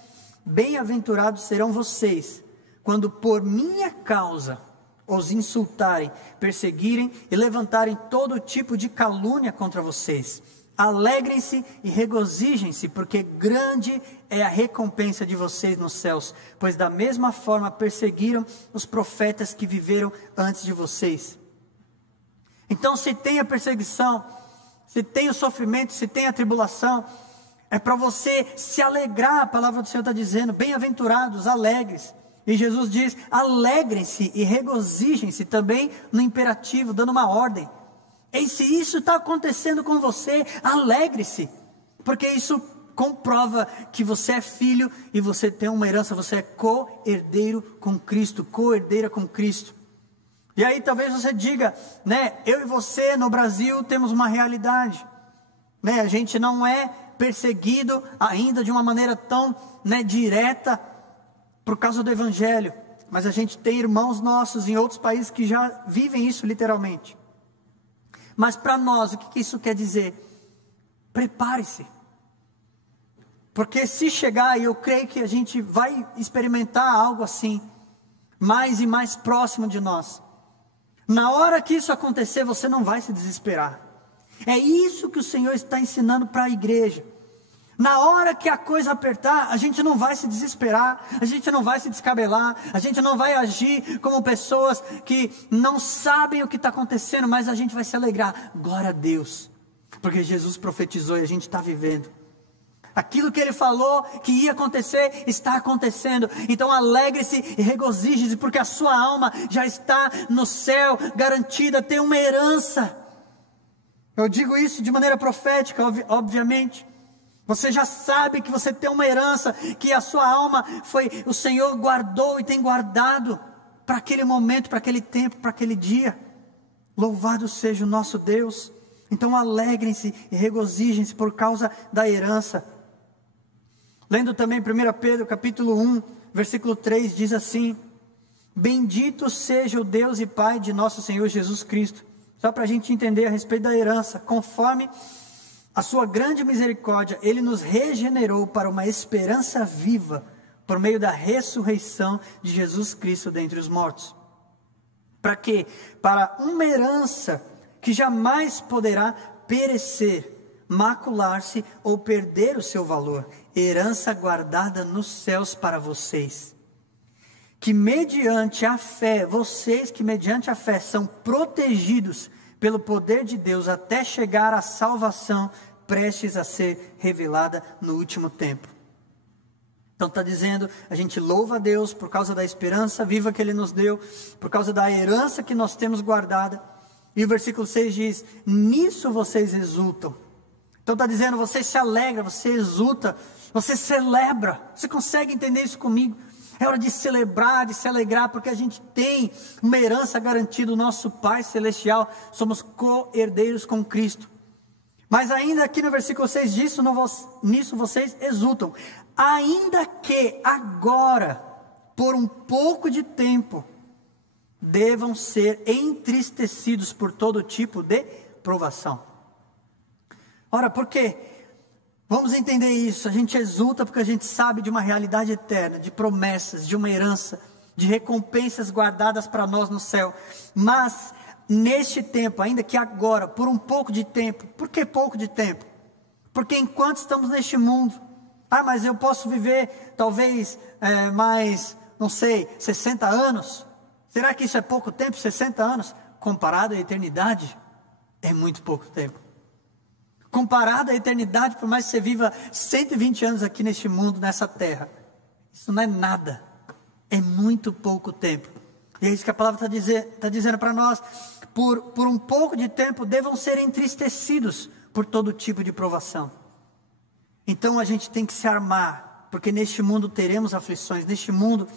Bem-aventurados serão vocês, quando por minha causa os insultarem, perseguirem e levantarem todo tipo de calúnia contra vocês. Alegrem-se e regozijem-se, porque grande é a recompensa de vocês nos céus, pois da mesma forma perseguiram os profetas que viveram antes de vocês. Então, se tem a perseguição, se tem o sofrimento, se tem a tribulação, é para você se alegrar. A palavra do Senhor está dizendo, bem-aventurados, alegres. E Jesus diz, alegrem-se e regozijem-se, também no imperativo, dando uma ordem. E se isso está acontecendo com você, alegre-se, porque isso comprova que você é filho e você tem uma herança, você é co-herdeiro com Cristo, co-herdeira com Cristo. E aí talvez você diga, né, eu e você no Brasil temos uma realidade, né, a gente não é perseguido ainda de uma maneira tão, né, direta por causa do Evangelho, mas a gente tem irmãos nossos em outros países que já vivem isso literalmente. Mas para nós, o que isso quer dizer? Prepare-se. Porque se chegar, e eu creio que a gente vai experimentar algo assim, mais e mais próximo de nós. Na hora que isso acontecer, você não vai se desesperar. É isso que o Senhor está ensinando para a igreja. Na hora que a coisa apertar, a gente não vai se desesperar, a gente não vai se descabelar, a gente não vai agir como pessoas que não sabem o que está acontecendo, mas a gente vai se alegrar. Glória a Deus, porque Jesus profetizou e a gente está vivendo. Aquilo que Ele falou que ia acontecer, está acontecendo. Então alegre-se e regozije-se, porque a sua alma já está no céu, garantida, tem uma herança. Eu digo isso de maneira profética, obviamente. Você já sabe que você tem uma herança, que a sua alma o Senhor guardou e tem guardado para aquele momento, para aquele tempo, para aquele dia. Louvado seja o nosso Deus. Então alegrem-se e regozijem-se por causa da herança. Lendo também 1 Pedro capítulo 1, versículo 3, diz assim: bendito seja o Deus e Pai de nosso Senhor Jesus Cristo. Só para a gente entender a respeito da herança, conforme a sua grande misericórdia, Ele nos regenerou para uma esperança viva, por meio da ressurreição de Jesus Cristo dentre os mortos. Para quê? Para uma herança que jamais poderá perecer, macular-se ou perder o seu valor. Herança guardada nos céus para vocês. Que mediante a fé, vocês que mediante a fé são protegidos pelo poder de Deus até chegar à salvação prestes a ser revelada no último tempo. Então está dizendo, a gente louva a Deus por causa da esperança viva que Ele nos deu, por causa da herança que nós temos guardada. E o versículo 6 diz, nisso vocês exultam. Então está dizendo, você se alegra, você exulta, você celebra. Você consegue entender isso comigo? É hora de celebrar, de se alegrar, porque a gente tem uma herança garantida do nosso Pai Celestial. Somos co-herdeiros com Cristo. Mas ainda aqui no versículo 6 diz, nisso vocês exultam. Ainda que agora, por um pouco de tempo, devam ser entristecidos por todo tipo de provação. Ora, por quê? Vamos entender isso. A gente exulta porque a gente sabe de uma realidade eterna, de promessas, de uma herança, de recompensas guardadas para nós no céu. Mas neste tempo, ainda que agora, por um pouco de tempo. Por que pouco de tempo? Porque enquanto estamos neste mundo, mas eu posso viver talvez mais, não sei, 60 anos. Será que isso é pouco tempo, 60 anos? Comparado à eternidade, é muito pouco tempo. Comparado à eternidade, por mais que você viva 120 anos aqui neste mundo, nessa terra, isso não é nada. É muito pouco tempo. E é isso que a palavra está dizendo para nós. Por um pouco de tempo, devam ser entristecidos por todo tipo de provação. Então a gente tem que se armar, porque neste mundo teremos aflições, neste mundo,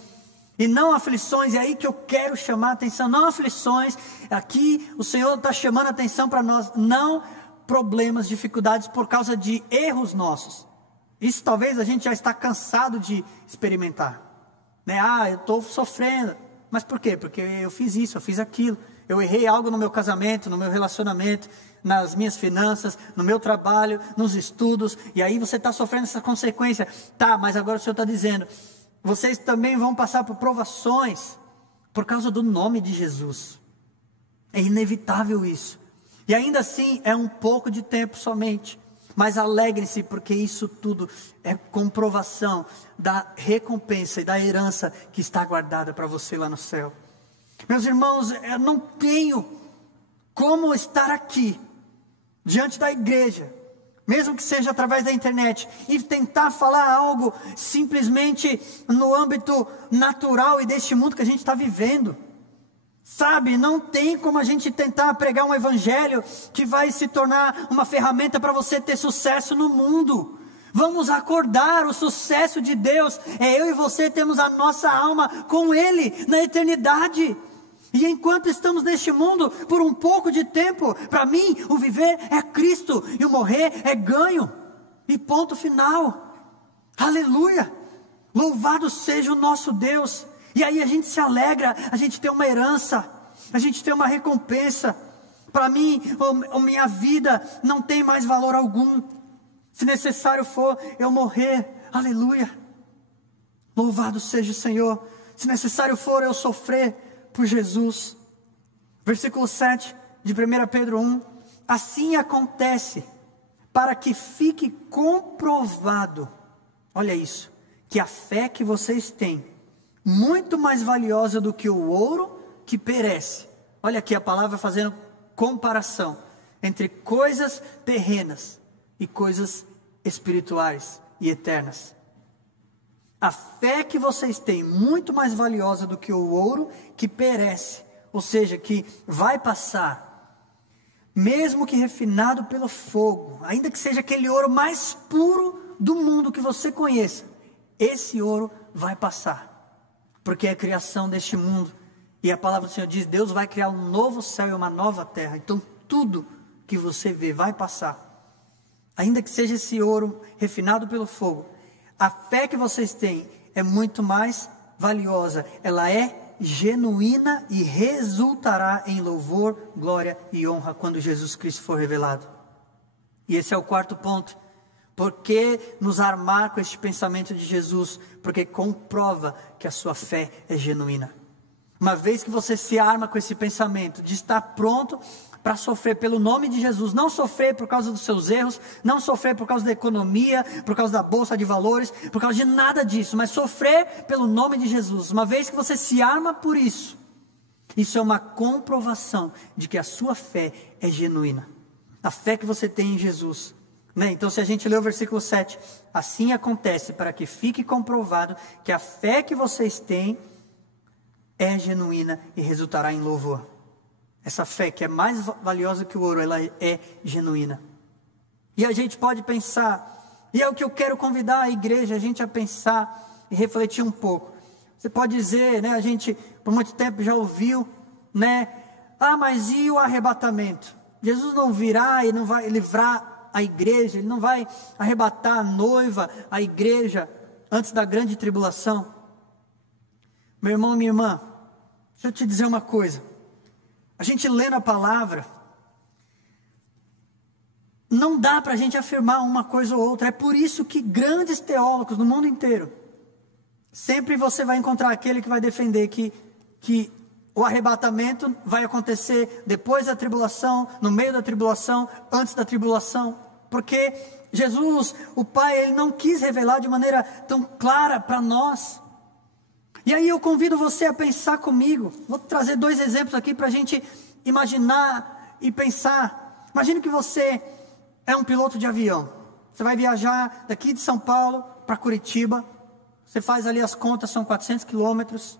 e não aflições, é aí que eu quero chamar a atenção, não aflições, aqui o Senhor está chamando a atenção para nós, não problemas, dificuldades por causa de erros nossos. Isso talvez a gente já está cansado de experimentar, né? Eu estou sofrendo, mas por quê? Porque eu fiz isso, eu fiz aquilo, eu errei algo no meu casamento, no meu relacionamento, nas minhas finanças, no meu trabalho, nos estudos, e aí você está sofrendo essa consequência. Mas agora o Senhor está dizendo, vocês também vão passar por provações, por causa do nome de Jesus. É inevitável isso. E ainda assim, é um pouco de tempo somente. Mas alegrem-se, porque isso tudo é comprovação da recompensa e da herança que está guardada para você lá no céu. Meus irmãos, eu não tenho como estar aqui, diante da igreja, mesmo que seja através da internet, e tentar falar algo simplesmente no âmbito natural e deste mundo que a gente está vivendo. Sabe, não tem como a gente tentar pregar um evangelho que vai se tornar uma ferramenta para você ter sucesso no mundo. Vamos acordar, o sucesso de Deus é eu e você temos a nossa alma com Ele na eternidade. E enquanto estamos neste mundo, por um pouco de tempo, para mim o viver é Cristo e o morrer é ganho. E ponto final. Aleluia! Louvado seja o nosso Deus. E aí a gente se alegra, a gente tem uma herança, a gente tem uma recompensa. Para mim, a minha vida não tem mais valor algum. Se necessário for eu morrer, aleluia. Louvado seja o Senhor. Se necessário for eu sofrer por Jesus. Versículo 7 de 1 Pedro 1. Assim acontece, para que fique comprovado, olha isso, que a fé que vocês têm, muito mais valiosa do que o ouro que perece. Olha aqui a palavra fazendo comparação entre coisas terrenas e coisas espirituais e eternas. A fé que vocês têm, muito mais valiosa do que o ouro que perece, ou seja, que vai passar, mesmo que refinado pelo fogo, ainda que seja aquele ouro mais puro do mundo que você conheça, esse ouro vai passar, porque é a criação deste mundo, e a palavra do Senhor diz, Deus vai criar um novo céu e uma nova terra, então tudo que você vê vai passar, ainda que seja esse ouro refinado pelo fogo. A fé que vocês têm é muito mais valiosa, ela é genuína e resultará em louvor, glória e honra quando Jesus Cristo for revelado. E esse é o quarto ponto. Por que nos armar com este pensamento de Jesus? Porque comprova que a sua fé é genuína. Uma vez que você se arma com esse pensamento de estar pronto para sofrer pelo nome de Jesus, não sofrer por causa dos seus erros, não sofrer por causa da economia, por causa da bolsa de valores, por causa de nada disso, mas sofrer pelo nome de Jesus. Uma vez que você se arma por isso, isso é uma comprovação de que a sua fé é genuína. A fé que você tem em Jesus. Então, se a gente ler o versículo 7, assim acontece para que fique comprovado que a fé que vocês têm é genuína e resultará em louvor. Essa fé que é mais valiosa que o ouro, ela é genuína. E a gente pode pensar, e é o que eu quero convidar a igreja, a gente a pensar e refletir um pouco. Você pode dizer, a gente por muito tempo já ouviu, mas e o arrebatamento? Jesus não virá e não vai livrar a igreja, Ele não vai arrebatar a noiva, a igreja, antes da grande tribulação. Meu irmão e minha irmã, deixa eu te dizer uma coisa. A gente lendo a palavra, não dá para a gente afirmar uma coisa ou outra. É por isso que grandes teólogos no mundo inteiro, sempre você vai encontrar aquele que vai defender que o arrebatamento vai acontecer depois da tribulação, no meio da tribulação, antes da tribulação. Porque Jesus, o Pai, Ele não quis revelar de maneira tão clara para nós. E aí eu convido você a pensar comigo. Vou trazer 2 exemplos aqui para a gente imaginar e pensar. Imagine que você é um piloto de avião. Você vai viajar daqui de São Paulo para Curitiba. Você faz ali as contas, são 400 quilômetros.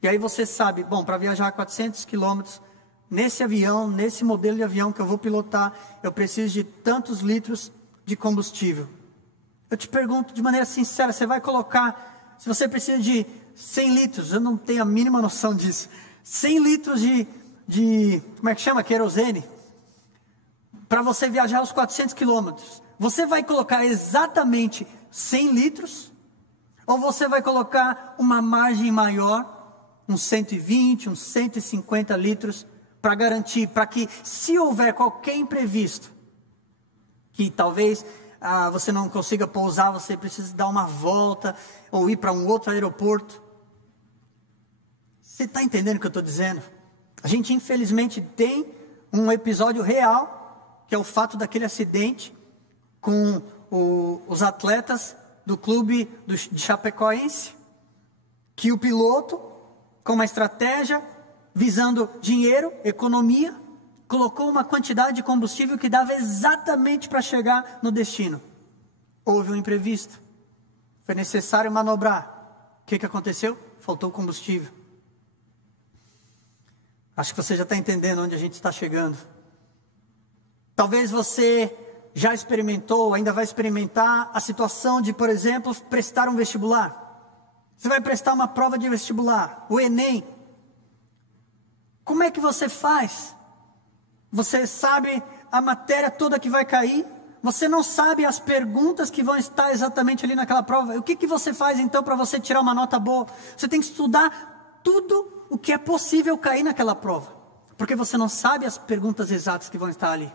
E aí você sabe, para viajar 400 quilômetros, nesse avião, nesse modelo de avião que eu vou pilotar, eu preciso de tantos litros de combustível. Eu te pergunto de maneira sincera, você vai colocar, se você precisa de 100 litros, eu não tenho a mínima noção disso, 100 litros de como é que chama? Querosene, para você viajar os 400 quilômetros, você vai colocar exatamente 100 litros? Ou você vai colocar uma margem maior, uns 120, uns 150 litros, para garantir, para que se houver qualquer imprevisto, que talvez você não consiga pousar, você precisa dar uma volta, ou ir para um outro aeroporto. Você está entendendo o que eu estou dizendo? A gente infelizmente tem um episódio real, que é o fato daquele acidente com os atletas do clube de Chapecoense, que o piloto, com uma estratégia, visando dinheiro, economia, colocou uma quantidade de combustível que dava exatamente para chegar no destino. Houve um imprevisto, foi necessário manobrar. O que aconteceu? Faltou combustível. Acho que você já está entendendo onde a gente está chegando. Talvez você já experimentou, ainda vai experimentar a situação de, por exemplo, prestar um vestibular. Você vai prestar uma prova de vestibular, o Enem. Como é que você faz? Você sabe a matéria toda que vai cair? Você não sabe as perguntas que vão estar exatamente ali naquela prova? O que você faz então para você tirar uma nota boa? Você tem que estudar tudo o que é possível cair naquela prova, porque você não sabe as perguntas exatas que vão estar ali.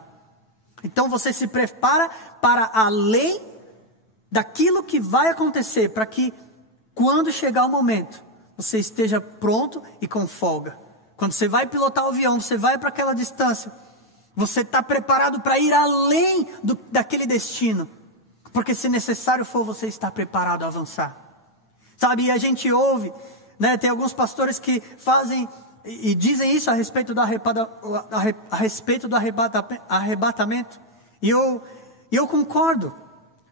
Então você se prepara para além daquilo que vai acontecer, para que quando chegar o momento, você esteja pronto e com folga. Quando você vai pilotar o avião, você vai para aquela distância, você está preparado para ir além daquele destino, porque se necessário for, você está preparado a avançar. Sabe, e a gente ouve, tem alguns pastores que fazem e dizem isso a respeito do arrebatamento, e eu concordo,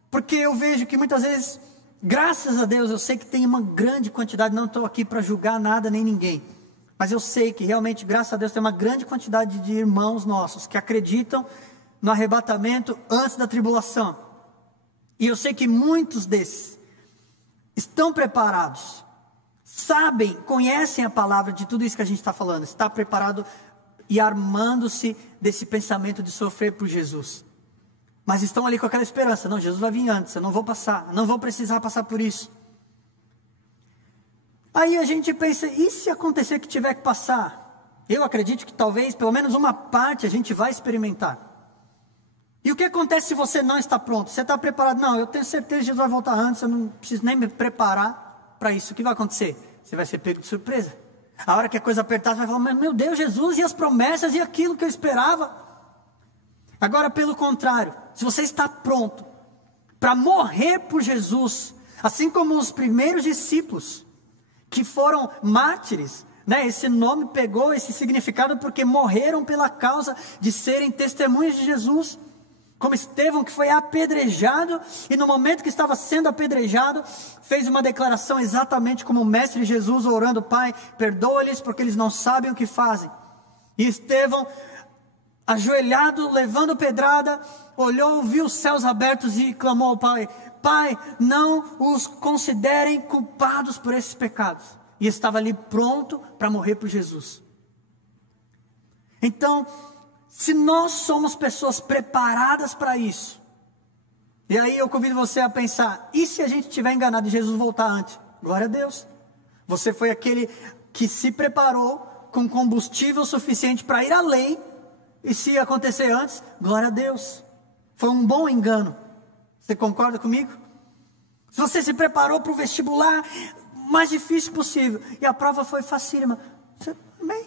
porque eu vejo que muitas vezes, graças a Deus, eu sei que tem uma grande quantidade, não estou aqui para julgar nada nem ninguém, mas eu sei que realmente, graças a Deus, tem uma grande quantidade de irmãos nossos que acreditam no arrebatamento antes da tribulação. E eu sei que muitos desses estão preparados, sabem, conhecem a palavra de tudo isso que a gente está falando, está preparado e armando-se desse pensamento de sofrer por Jesus. Mas estão ali com aquela esperança, não, Jesus vai vir antes, eu não vou passar, não vou precisar passar por isso. Aí a gente pensa, e se acontecer que tiver que passar? Eu acredito que talvez, pelo menos uma parte, a gente vai experimentar. E o que acontece se você não está pronto? Você está preparado? Não, eu tenho certeza que Jesus vai voltar antes, eu não preciso nem me preparar para isso. O que vai acontecer? Você vai ser pego de surpresa. A hora que a coisa apertar, você vai falar, meu Deus, Jesus, e as promessas, e aquilo que eu esperava. Agora, pelo contrário, se você está pronto para morrer por Jesus, assim como os primeiros discípulos, que foram mártires, né? Esse nome pegou esse significado porque morreram pela causa de serem testemunhas de Jesus. Como Estevão, que foi apedrejado, e no momento que estava sendo apedrejado, fez uma declaração exatamente como o Mestre Jesus, orando, Pai, perdoa-lhes porque eles não sabem o que fazem. E Estevão, ajoelhado, levando pedrada, olhou, viu os céus abertos e clamou ao Pai, Pai, não os considerem culpados por esses pecados. E estava ali pronto para morrer por Jesus. Então, se nós somos pessoas preparadas para isso, e aí eu convido você a pensar, e se a gente estiver enganado e Jesus voltar antes? Glória a Deus. Você foi aquele que se preparou com combustível suficiente para ir além, e se acontecer antes, glória a Deus. Foi um bom engano. Você concorda comigo? Se você se preparou para o vestibular mais difícil possível, e a prova foi facílima, você também.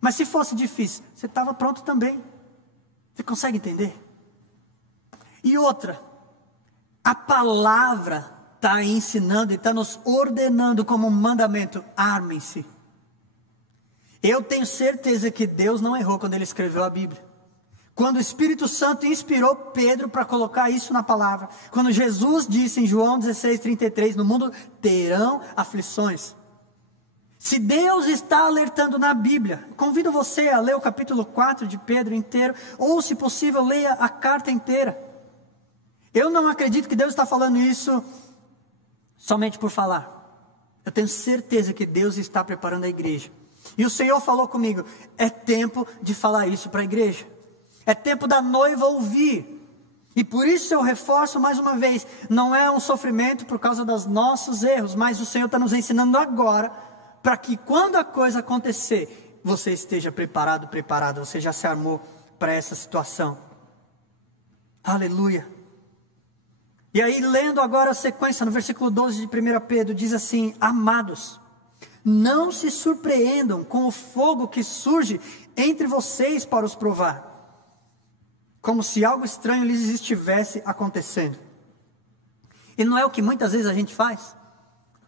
Mas se fosse difícil, você estava pronto também. Você consegue entender? E outra, a palavra está ensinando e está nos ordenando como um mandamento, armem-se. Eu tenho certeza que Deus não errou quando Ele escreveu a Bíblia. Quando o Espírito Santo inspirou Pedro para colocar isso na palavra. Quando Jesus disse em João 16:33, no mundo terão aflições. Se Deus está alertando na Bíblia, convido você a ler o capítulo 4 de Pedro inteiro, ou se possível, leia a carta inteira. Eu não acredito que Deus está falando isso somente por falar. Eu tenho certeza que Deus está preparando a igreja. E o Senhor falou comigo, é tempo de falar isso para a igreja. É tempo da noiva ouvir. E por isso eu reforço mais uma vez, não é um sofrimento por causa dos nossos erros, mas o Senhor está nos ensinando agora, para que quando a coisa acontecer, você esteja preparado, preparada, você já se armou para essa situação. Aleluia. E aí, lendo agora a sequência, no versículo 12 de 1 Pedro, diz assim, amados, não se surpreendam com o fogo que surge entre vocês para os provar, como se algo estranho lhes estivesse acontecendo. E não é o que muitas vezes a gente faz?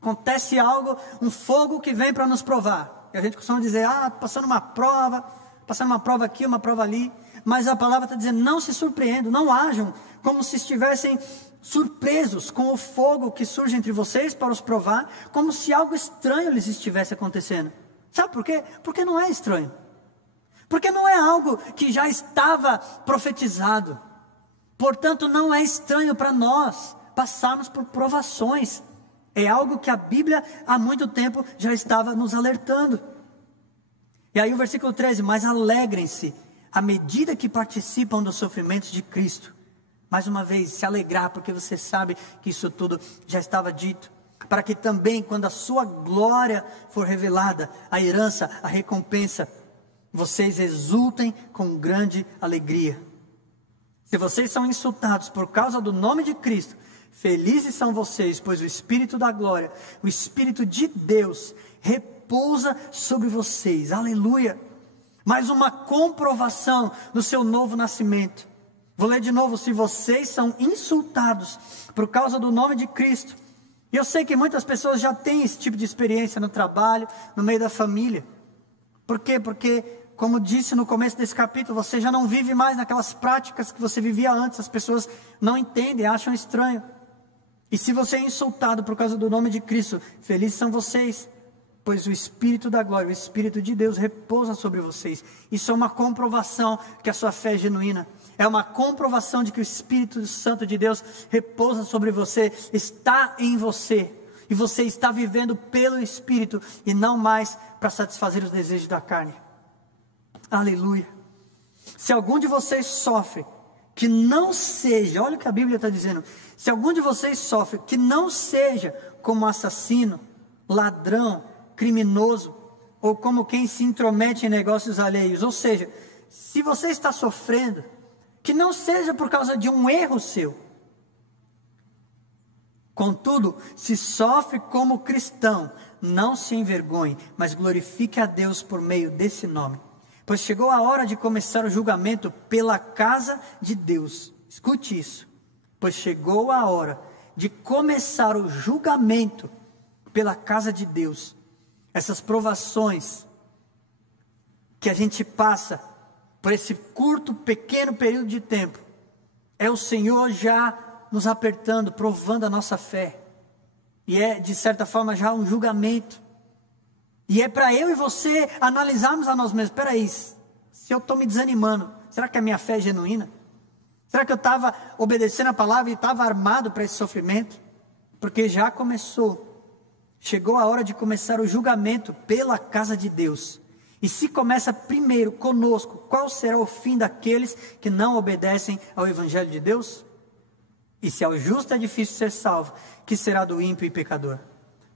Acontece algo, um fogo que vem para nos provar. E a gente costuma dizer, passando uma prova aqui, uma prova ali. Mas a palavra está dizendo, não se surpreendam, não ajam como se estivessem surpresos com o fogo que surge entre vocês para os provar, como se algo estranho lhes estivesse acontecendo. Sabe por quê? Porque não é estranho. Porque não é algo que já estava profetizado. Portanto, não é estranho para nós passarmos por provações. É algo que a Bíblia há muito tempo já estava nos alertando. E aí o versículo 13, mas alegrem-se à medida que participam dos sofrimentos de Cristo. Mais uma vez, se alegrar, porque você sabe que isso tudo já estava dito. Para que também, quando a sua glória for revelada, a herança, a recompensa, vocês exultem com grande alegria. Se vocês são insultados por causa do nome de Cristo, felizes são vocês, pois o Espírito da glória, o Espírito de Deus, repousa sobre vocês. Aleluia! Mais uma comprovação do seu novo nascimento. Vou ler de novo, se vocês são insultados por causa do nome de Cristo. E eu sei que muitas pessoas já têm esse tipo de experiência no trabalho, no meio da família. Por quê? Porque, como disse no começo desse capítulo, você já não vive mais naquelas práticas que você vivia antes. As pessoas não entendem, acham estranho. E se você é insultado por causa do nome de Cristo, felizes são vocês, pois o Espírito da glória, o Espírito de Deus repousa sobre vocês. Isso é uma comprovação que a sua fé é genuína. É uma comprovação de que o Espírito Santo de Deus repousa sobre você, está em você. E você está vivendo pelo Espírito e não mais para satisfazer os desejos da carne. Aleluia. Se algum de vocês sofre, que não seja, olha o que a Bíblia está dizendo. Se algum de vocês sofre, que não seja como assassino, ladrão, criminoso, ou como quem se intromete em negócios alheios. Ou seja, se você está sofrendo, que não seja por causa de um erro seu. Contudo, se sofre como cristão, não se envergonhe, mas glorifique a Deus por meio desse nome. Pois chegou a hora de começar o julgamento pela casa de Deus. Escute isso. Pois chegou a hora de começar o julgamento pela casa de Deus. Essas provações que a gente passa por esse curto, pequeno período de tempo, é o Senhor já nos apertando, provando a nossa fé. E é, de certa forma, já um julgamento. E é para eu e você analisarmos a nós mesmos. Espera aí, se eu estou me desanimando, será que a minha fé é genuína? Será que eu estava obedecendo a palavra e estava armado para esse sofrimento? Porque já começou. Chegou a hora de começar o julgamento pela casa de Deus. E se começa primeiro conosco, qual será o fim daqueles que não obedecem ao Evangelho de Deus? E se ao justo é difícil ser salvo, que será do ímpio e pecador?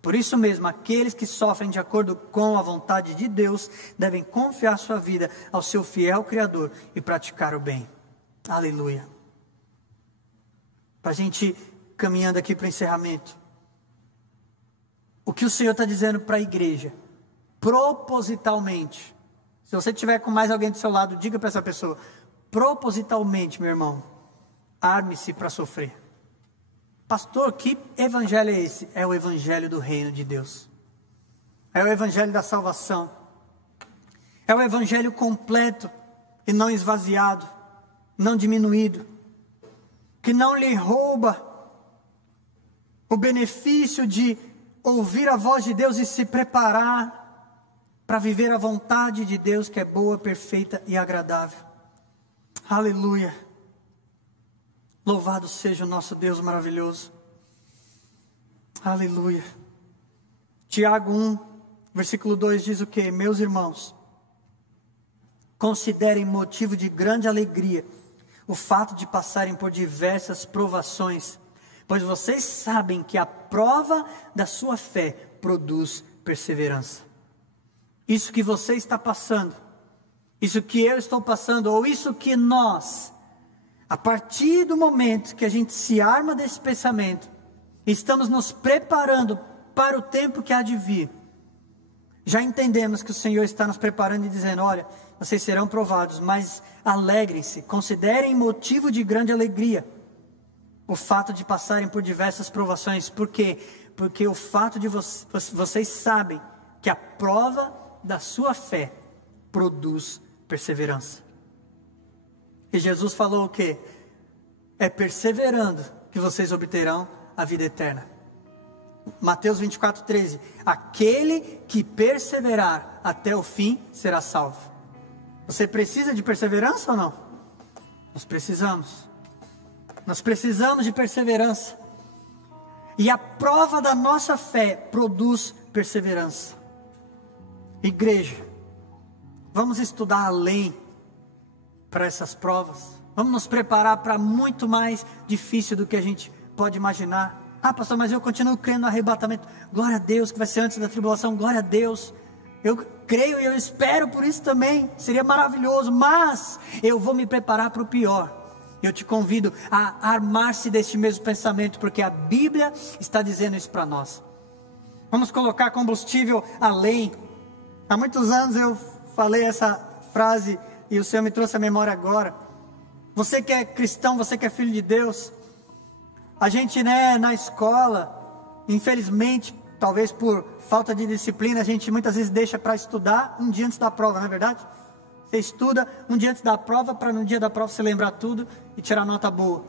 Por isso mesmo, aqueles que sofrem de acordo com a vontade de Deus, devem confiar sua vida ao seu fiel Criador e praticar o bem. Aleluia. Para a gente caminhando aqui para o encerramento. O que o Senhor está dizendo para a igreja? Propositalmente. Se você tiver com mais alguém do seu lado, diga para essa pessoa. Propositalmente, meu irmão. Arme-se para sofrer. Pastor, que evangelho é esse? É o evangelho do reino de Deus. É o evangelho da salvação. É o evangelho completo e não esvaziado, não diminuído. Que não lhe rouba o benefício de ouvir a voz de Deus e se preparar para viver a vontade de Deus, que é boa, perfeita e agradável. Aleluia. Louvado seja o nosso Deus maravilhoso. Aleluia. Tiago 1, versículo 2 diz o quê? Meus irmãos, considerem motivo de grande alegria o fato de passarem por diversas provações, pois vocês sabem que a prova da sua fé produz perseverança. Isso que você está passando, isso que eu estou passando, ou isso que nós, a partir do momento que a gente se arma desse pensamento, estamos nos preparando para o tempo que há de vir, já entendemos que o Senhor está nos preparando e dizendo, olha, vocês serão provados, mas alegrem-se, considerem motivo de grande alegria o fato de passarem por diversas provações. Por quê? Porque o fato de vocês sabem que a prova da sua fé produz perseverança. E Jesus falou o quê? É perseverando que vocês obterão a vida eterna. Mateus 24:13. Aquele que perseverar até o fim será salvo. Você precisa de perseverança ou não? Nós precisamos. Nós precisamos de perseverança. E a prova da nossa fé produz perseverança. Igreja, vamos estudar além para essas provas. Vamos nos preparar para muito mais difícil do que a gente pode imaginar. Ah, pastor, mas eu continuo crendo no arrebatamento. Glória a Deus, que vai ser antes da tribulação. Glória a Deus. Eu creio e eu espero por isso também. Seria maravilhoso, mas eu vou me preparar para o pior. Eu te convido a armar-se deste mesmo pensamento, porque a Bíblia está dizendo isso para nós. Vamos colocar combustível além. Há muitos anos eu falei essa frase e o Senhor me trouxe à memória agora. Você que é cristão, você que é filho de Deus, a gente, na escola, infelizmente, talvez por falta de disciplina, a gente muitas vezes deixa para estudar um dia antes da prova, não é verdade? Você estuda um dia antes da prova, para no dia da prova você lembrar tudo e tirar nota boa.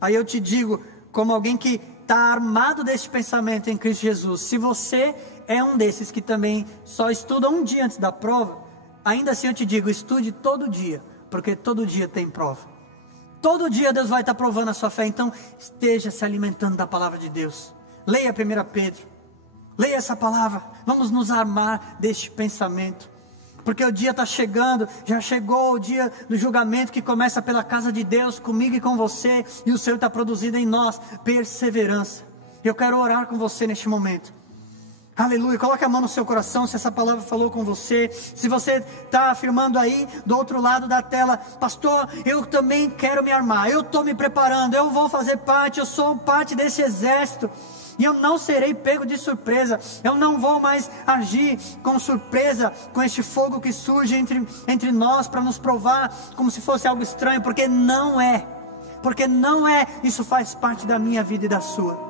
Aí eu te digo, como alguém que está armado desse pensamento em Cristo Jesus, se você é um desses que também só estuda um dia antes da prova, ainda assim eu te digo, estude todo dia, porque todo dia tem prova. Todo dia Deus vai estar provando a sua fé, então esteja se alimentando da palavra de Deus. Leia 1 Pedro, leia essa palavra, vamos nos armar deste pensamento. Porque o dia está chegando, já chegou o dia do julgamento que começa pela casa de Deus, comigo e com você, e o Senhor está produzindo em nós perseverança. Eu quero orar com você neste momento. Aleluia, coloque a mão no seu coração se essa palavra falou com você. Se você está afirmando aí do outro lado da tela: pastor, eu também quero me armar, eu estou me preparando, eu vou fazer parte, eu sou parte desse exército, e eu não serei pego de surpresa, eu não vou mais agir com surpresa, com este fogo que surge entre nós para nos provar como se fosse algo estranho, porque não é, isso faz parte da minha vida e da sua.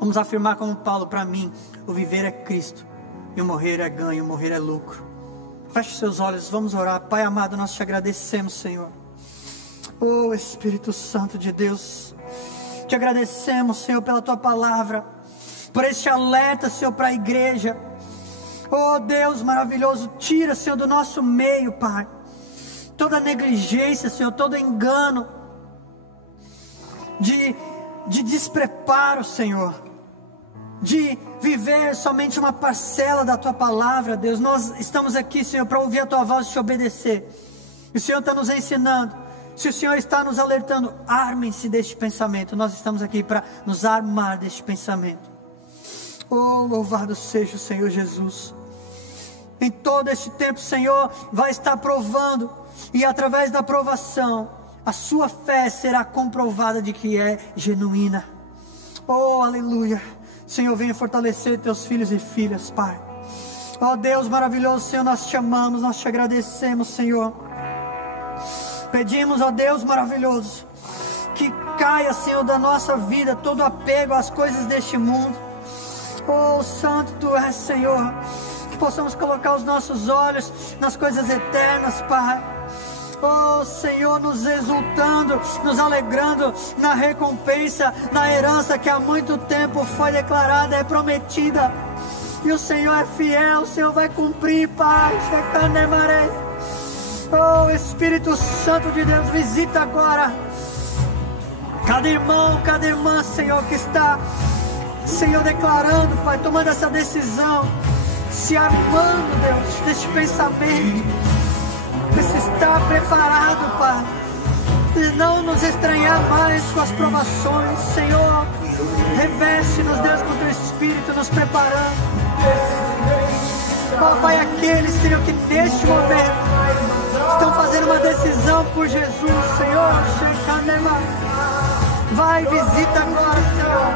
Vamos afirmar como Paulo: para mim, o viver é Cristo, e o morrer é ganho, o morrer é lucro. Feche seus olhos, vamos orar. Pai amado, nós te agradecemos, Senhor. Oh Espírito Santo de Deus, te agradecemos, Senhor, pela tua palavra, por este alerta, Senhor, para a igreja. Oh Deus maravilhoso, tira, Senhor, do nosso meio, Pai, toda negligência, Senhor, todo engano de despreparo, Senhor, de viver somente uma parcela da tua palavra, Deus. Nós estamos aqui, Senhor, para ouvir a tua voz e te obedecer. E o Senhor está nos ensinando. Se o Senhor está nos alertando, armem-se deste pensamento. Nós estamos aqui para nos armar deste pensamento. Oh, louvado seja o Senhor Jesus. Em todo este tempo, Senhor, vai estar provando, e através da provação, a sua fé será comprovada de que é genuína. Oh, aleluia. Senhor, venha fortalecer teus filhos e filhas, Pai. Oh Deus maravilhoso, Senhor, nós te amamos, nós te agradecemos, Senhor. Pedimos, ó Deus maravilhoso, que caia, Senhor, da nossa vida todo apego às coisas deste mundo. Oh Santo Tu és, Senhor, que possamos colocar os nossos olhos nas coisas eternas, Pai. Oh Senhor, nos exultando, nos alegrando na recompensa, na herança que há muito tempo foi declarada, é prometida, e o Senhor é fiel, o Senhor vai cumprir, Pai. Oh Espírito Santo de Deus, visita agora cada irmão, cada irmã, Senhor, que está, Senhor, declarando, Pai, tomando essa decisão, se armando, Deus, deste pensamento, se está preparado, Pai, e não nos estranhar mais com as provações. Senhor, reveste-nos, Deus, com Teu Espírito, nos preparando. Oh Pai, aqueles, Senhor, que neste momento estão fazendo uma decisão por Jesus, Senhor, vai, visita agora, Senhor.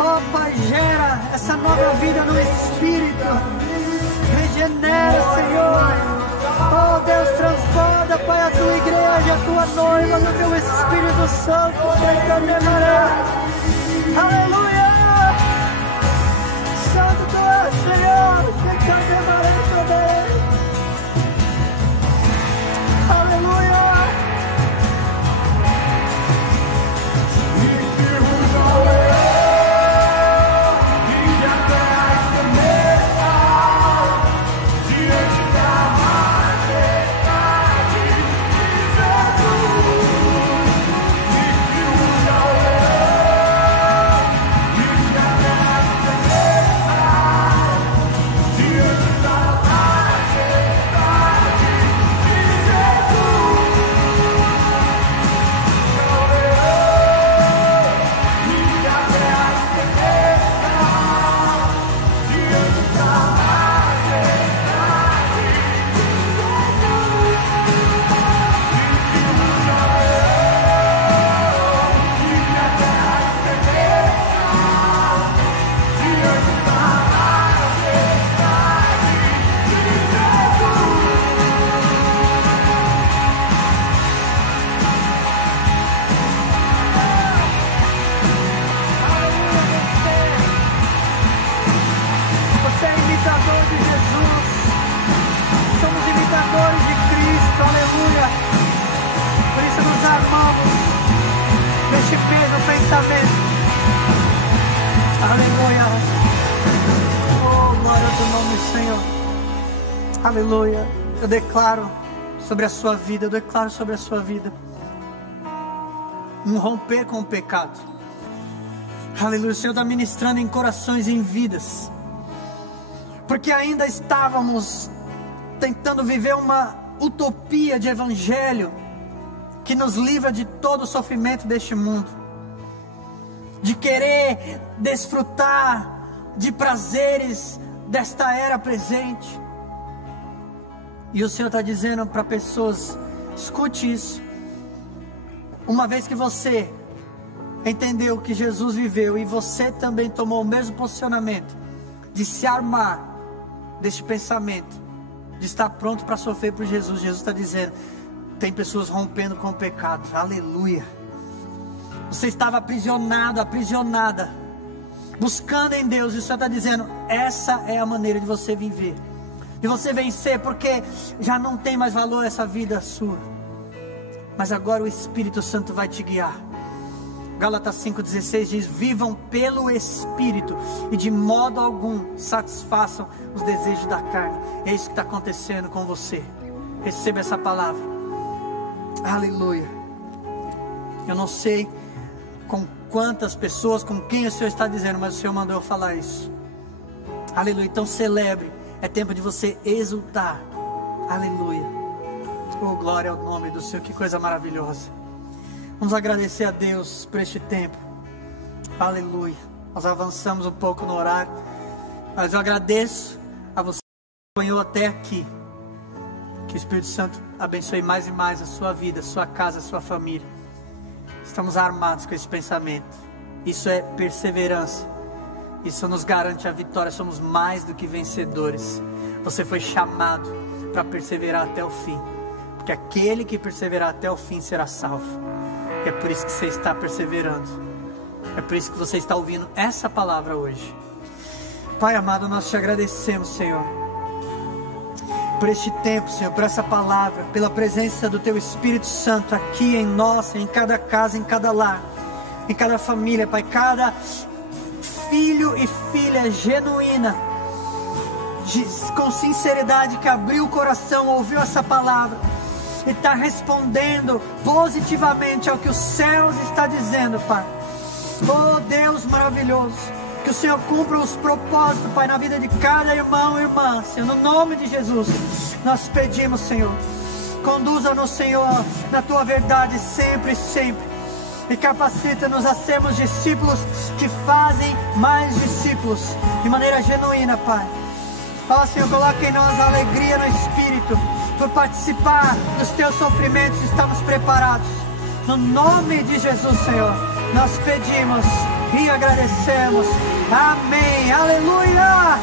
Oh Pai, gera essa nova vida no Espírito, regenera, Senhor. Oh Deus, transborda, Pai, a Tua igreja, a Tua noiva, no Teu Espírito Santo. Aleluia! Santo Tu és, Senhor. Aleluia! Aleluia. Eu declaro sobre a sua vida, eu declaro sobre a sua vida um romper com o pecado. Aleluia. O Senhor está ministrando em corações e em vidas, porque ainda estávamos tentando viver uma utopia de evangelho que nos livra de todo o sofrimento deste mundo, de querer desfrutar de prazeres desta era presente. E o Senhor está dizendo para pessoas: escute isso. Uma vez que você entendeu que Jesus viveu e você também tomou o mesmo posicionamento de se armar deste pensamento, de estar pronto para sofrer por Jesus, Jesus está dizendo: tem pessoas rompendo com o pecado. Aleluia. Você estava aprisionado, aprisionada, buscando em Deus, e o Senhor está dizendo: essa é a maneira de você viver, de você vencer, porque já não tem mais valor essa vida sua, mas agora o Espírito Santo vai te guiar. Gálatas 5,16 diz: vivam pelo Espírito e de modo algum satisfaçam os desejos da carne. É isso que está acontecendo com você. Receba essa palavra. Aleluia. Eu não sei com quantas pessoas, com quem o Senhor está dizendo, mas o Senhor mandou eu falar isso. Aleluia. Então celebre. É tempo de você exultar. Aleluia. Oh, glória ao nome do Senhor. Que coisa maravilhosa. Vamos agradecer a Deus por este tempo. Aleluia. Nós avançamos um pouco no horário, mas eu agradeço a você que acompanhou até aqui. Que o Espírito Santo abençoe mais e mais a sua vida, a sua casa, a sua família. Estamos armados com esse pensamento. Isso é perseverança. Isso nos garante a vitória. Somos mais do que vencedores. Você foi chamado para perseverar até o fim, porque aquele que perseverar até o fim será salvo. É por isso que você está perseverando. É por isso que você está ouvindo essa palavra hoje. Pai amado, nós te agradecemos, Senhor, por este tempo, Senhor, por essa palavra, pela presença do Teu Espírito Santo aqui em nós, em cada casa, em cada lar, em cada família, Pai. Cada filho e filha genuína, com sinceridade, que abriu o coração, ouviu essa palavra e está respondendo positivamente ao que os céus está dizendo, Pai. Oh Deus maravilhoso, que o Senhor cumpra os propósitos, Pai, na vida de cada irmão e irmã, Senhor, no nome de Jesus. Nós pedimos, Senhor, conduza-nos, Senhor, na Tua verdade sempre e sempre, e capacita-nos a sermos discípulos que fazem mais discípulos, de maneira genuína, Pai. Ó Senhor, coloque em nós a alegria no Espírito, por participar dos Teus sofrimentos. Estamos preparados. No nome de Jesus, Senhor, nós pedimos e agradecemos. Amém. Aleluia.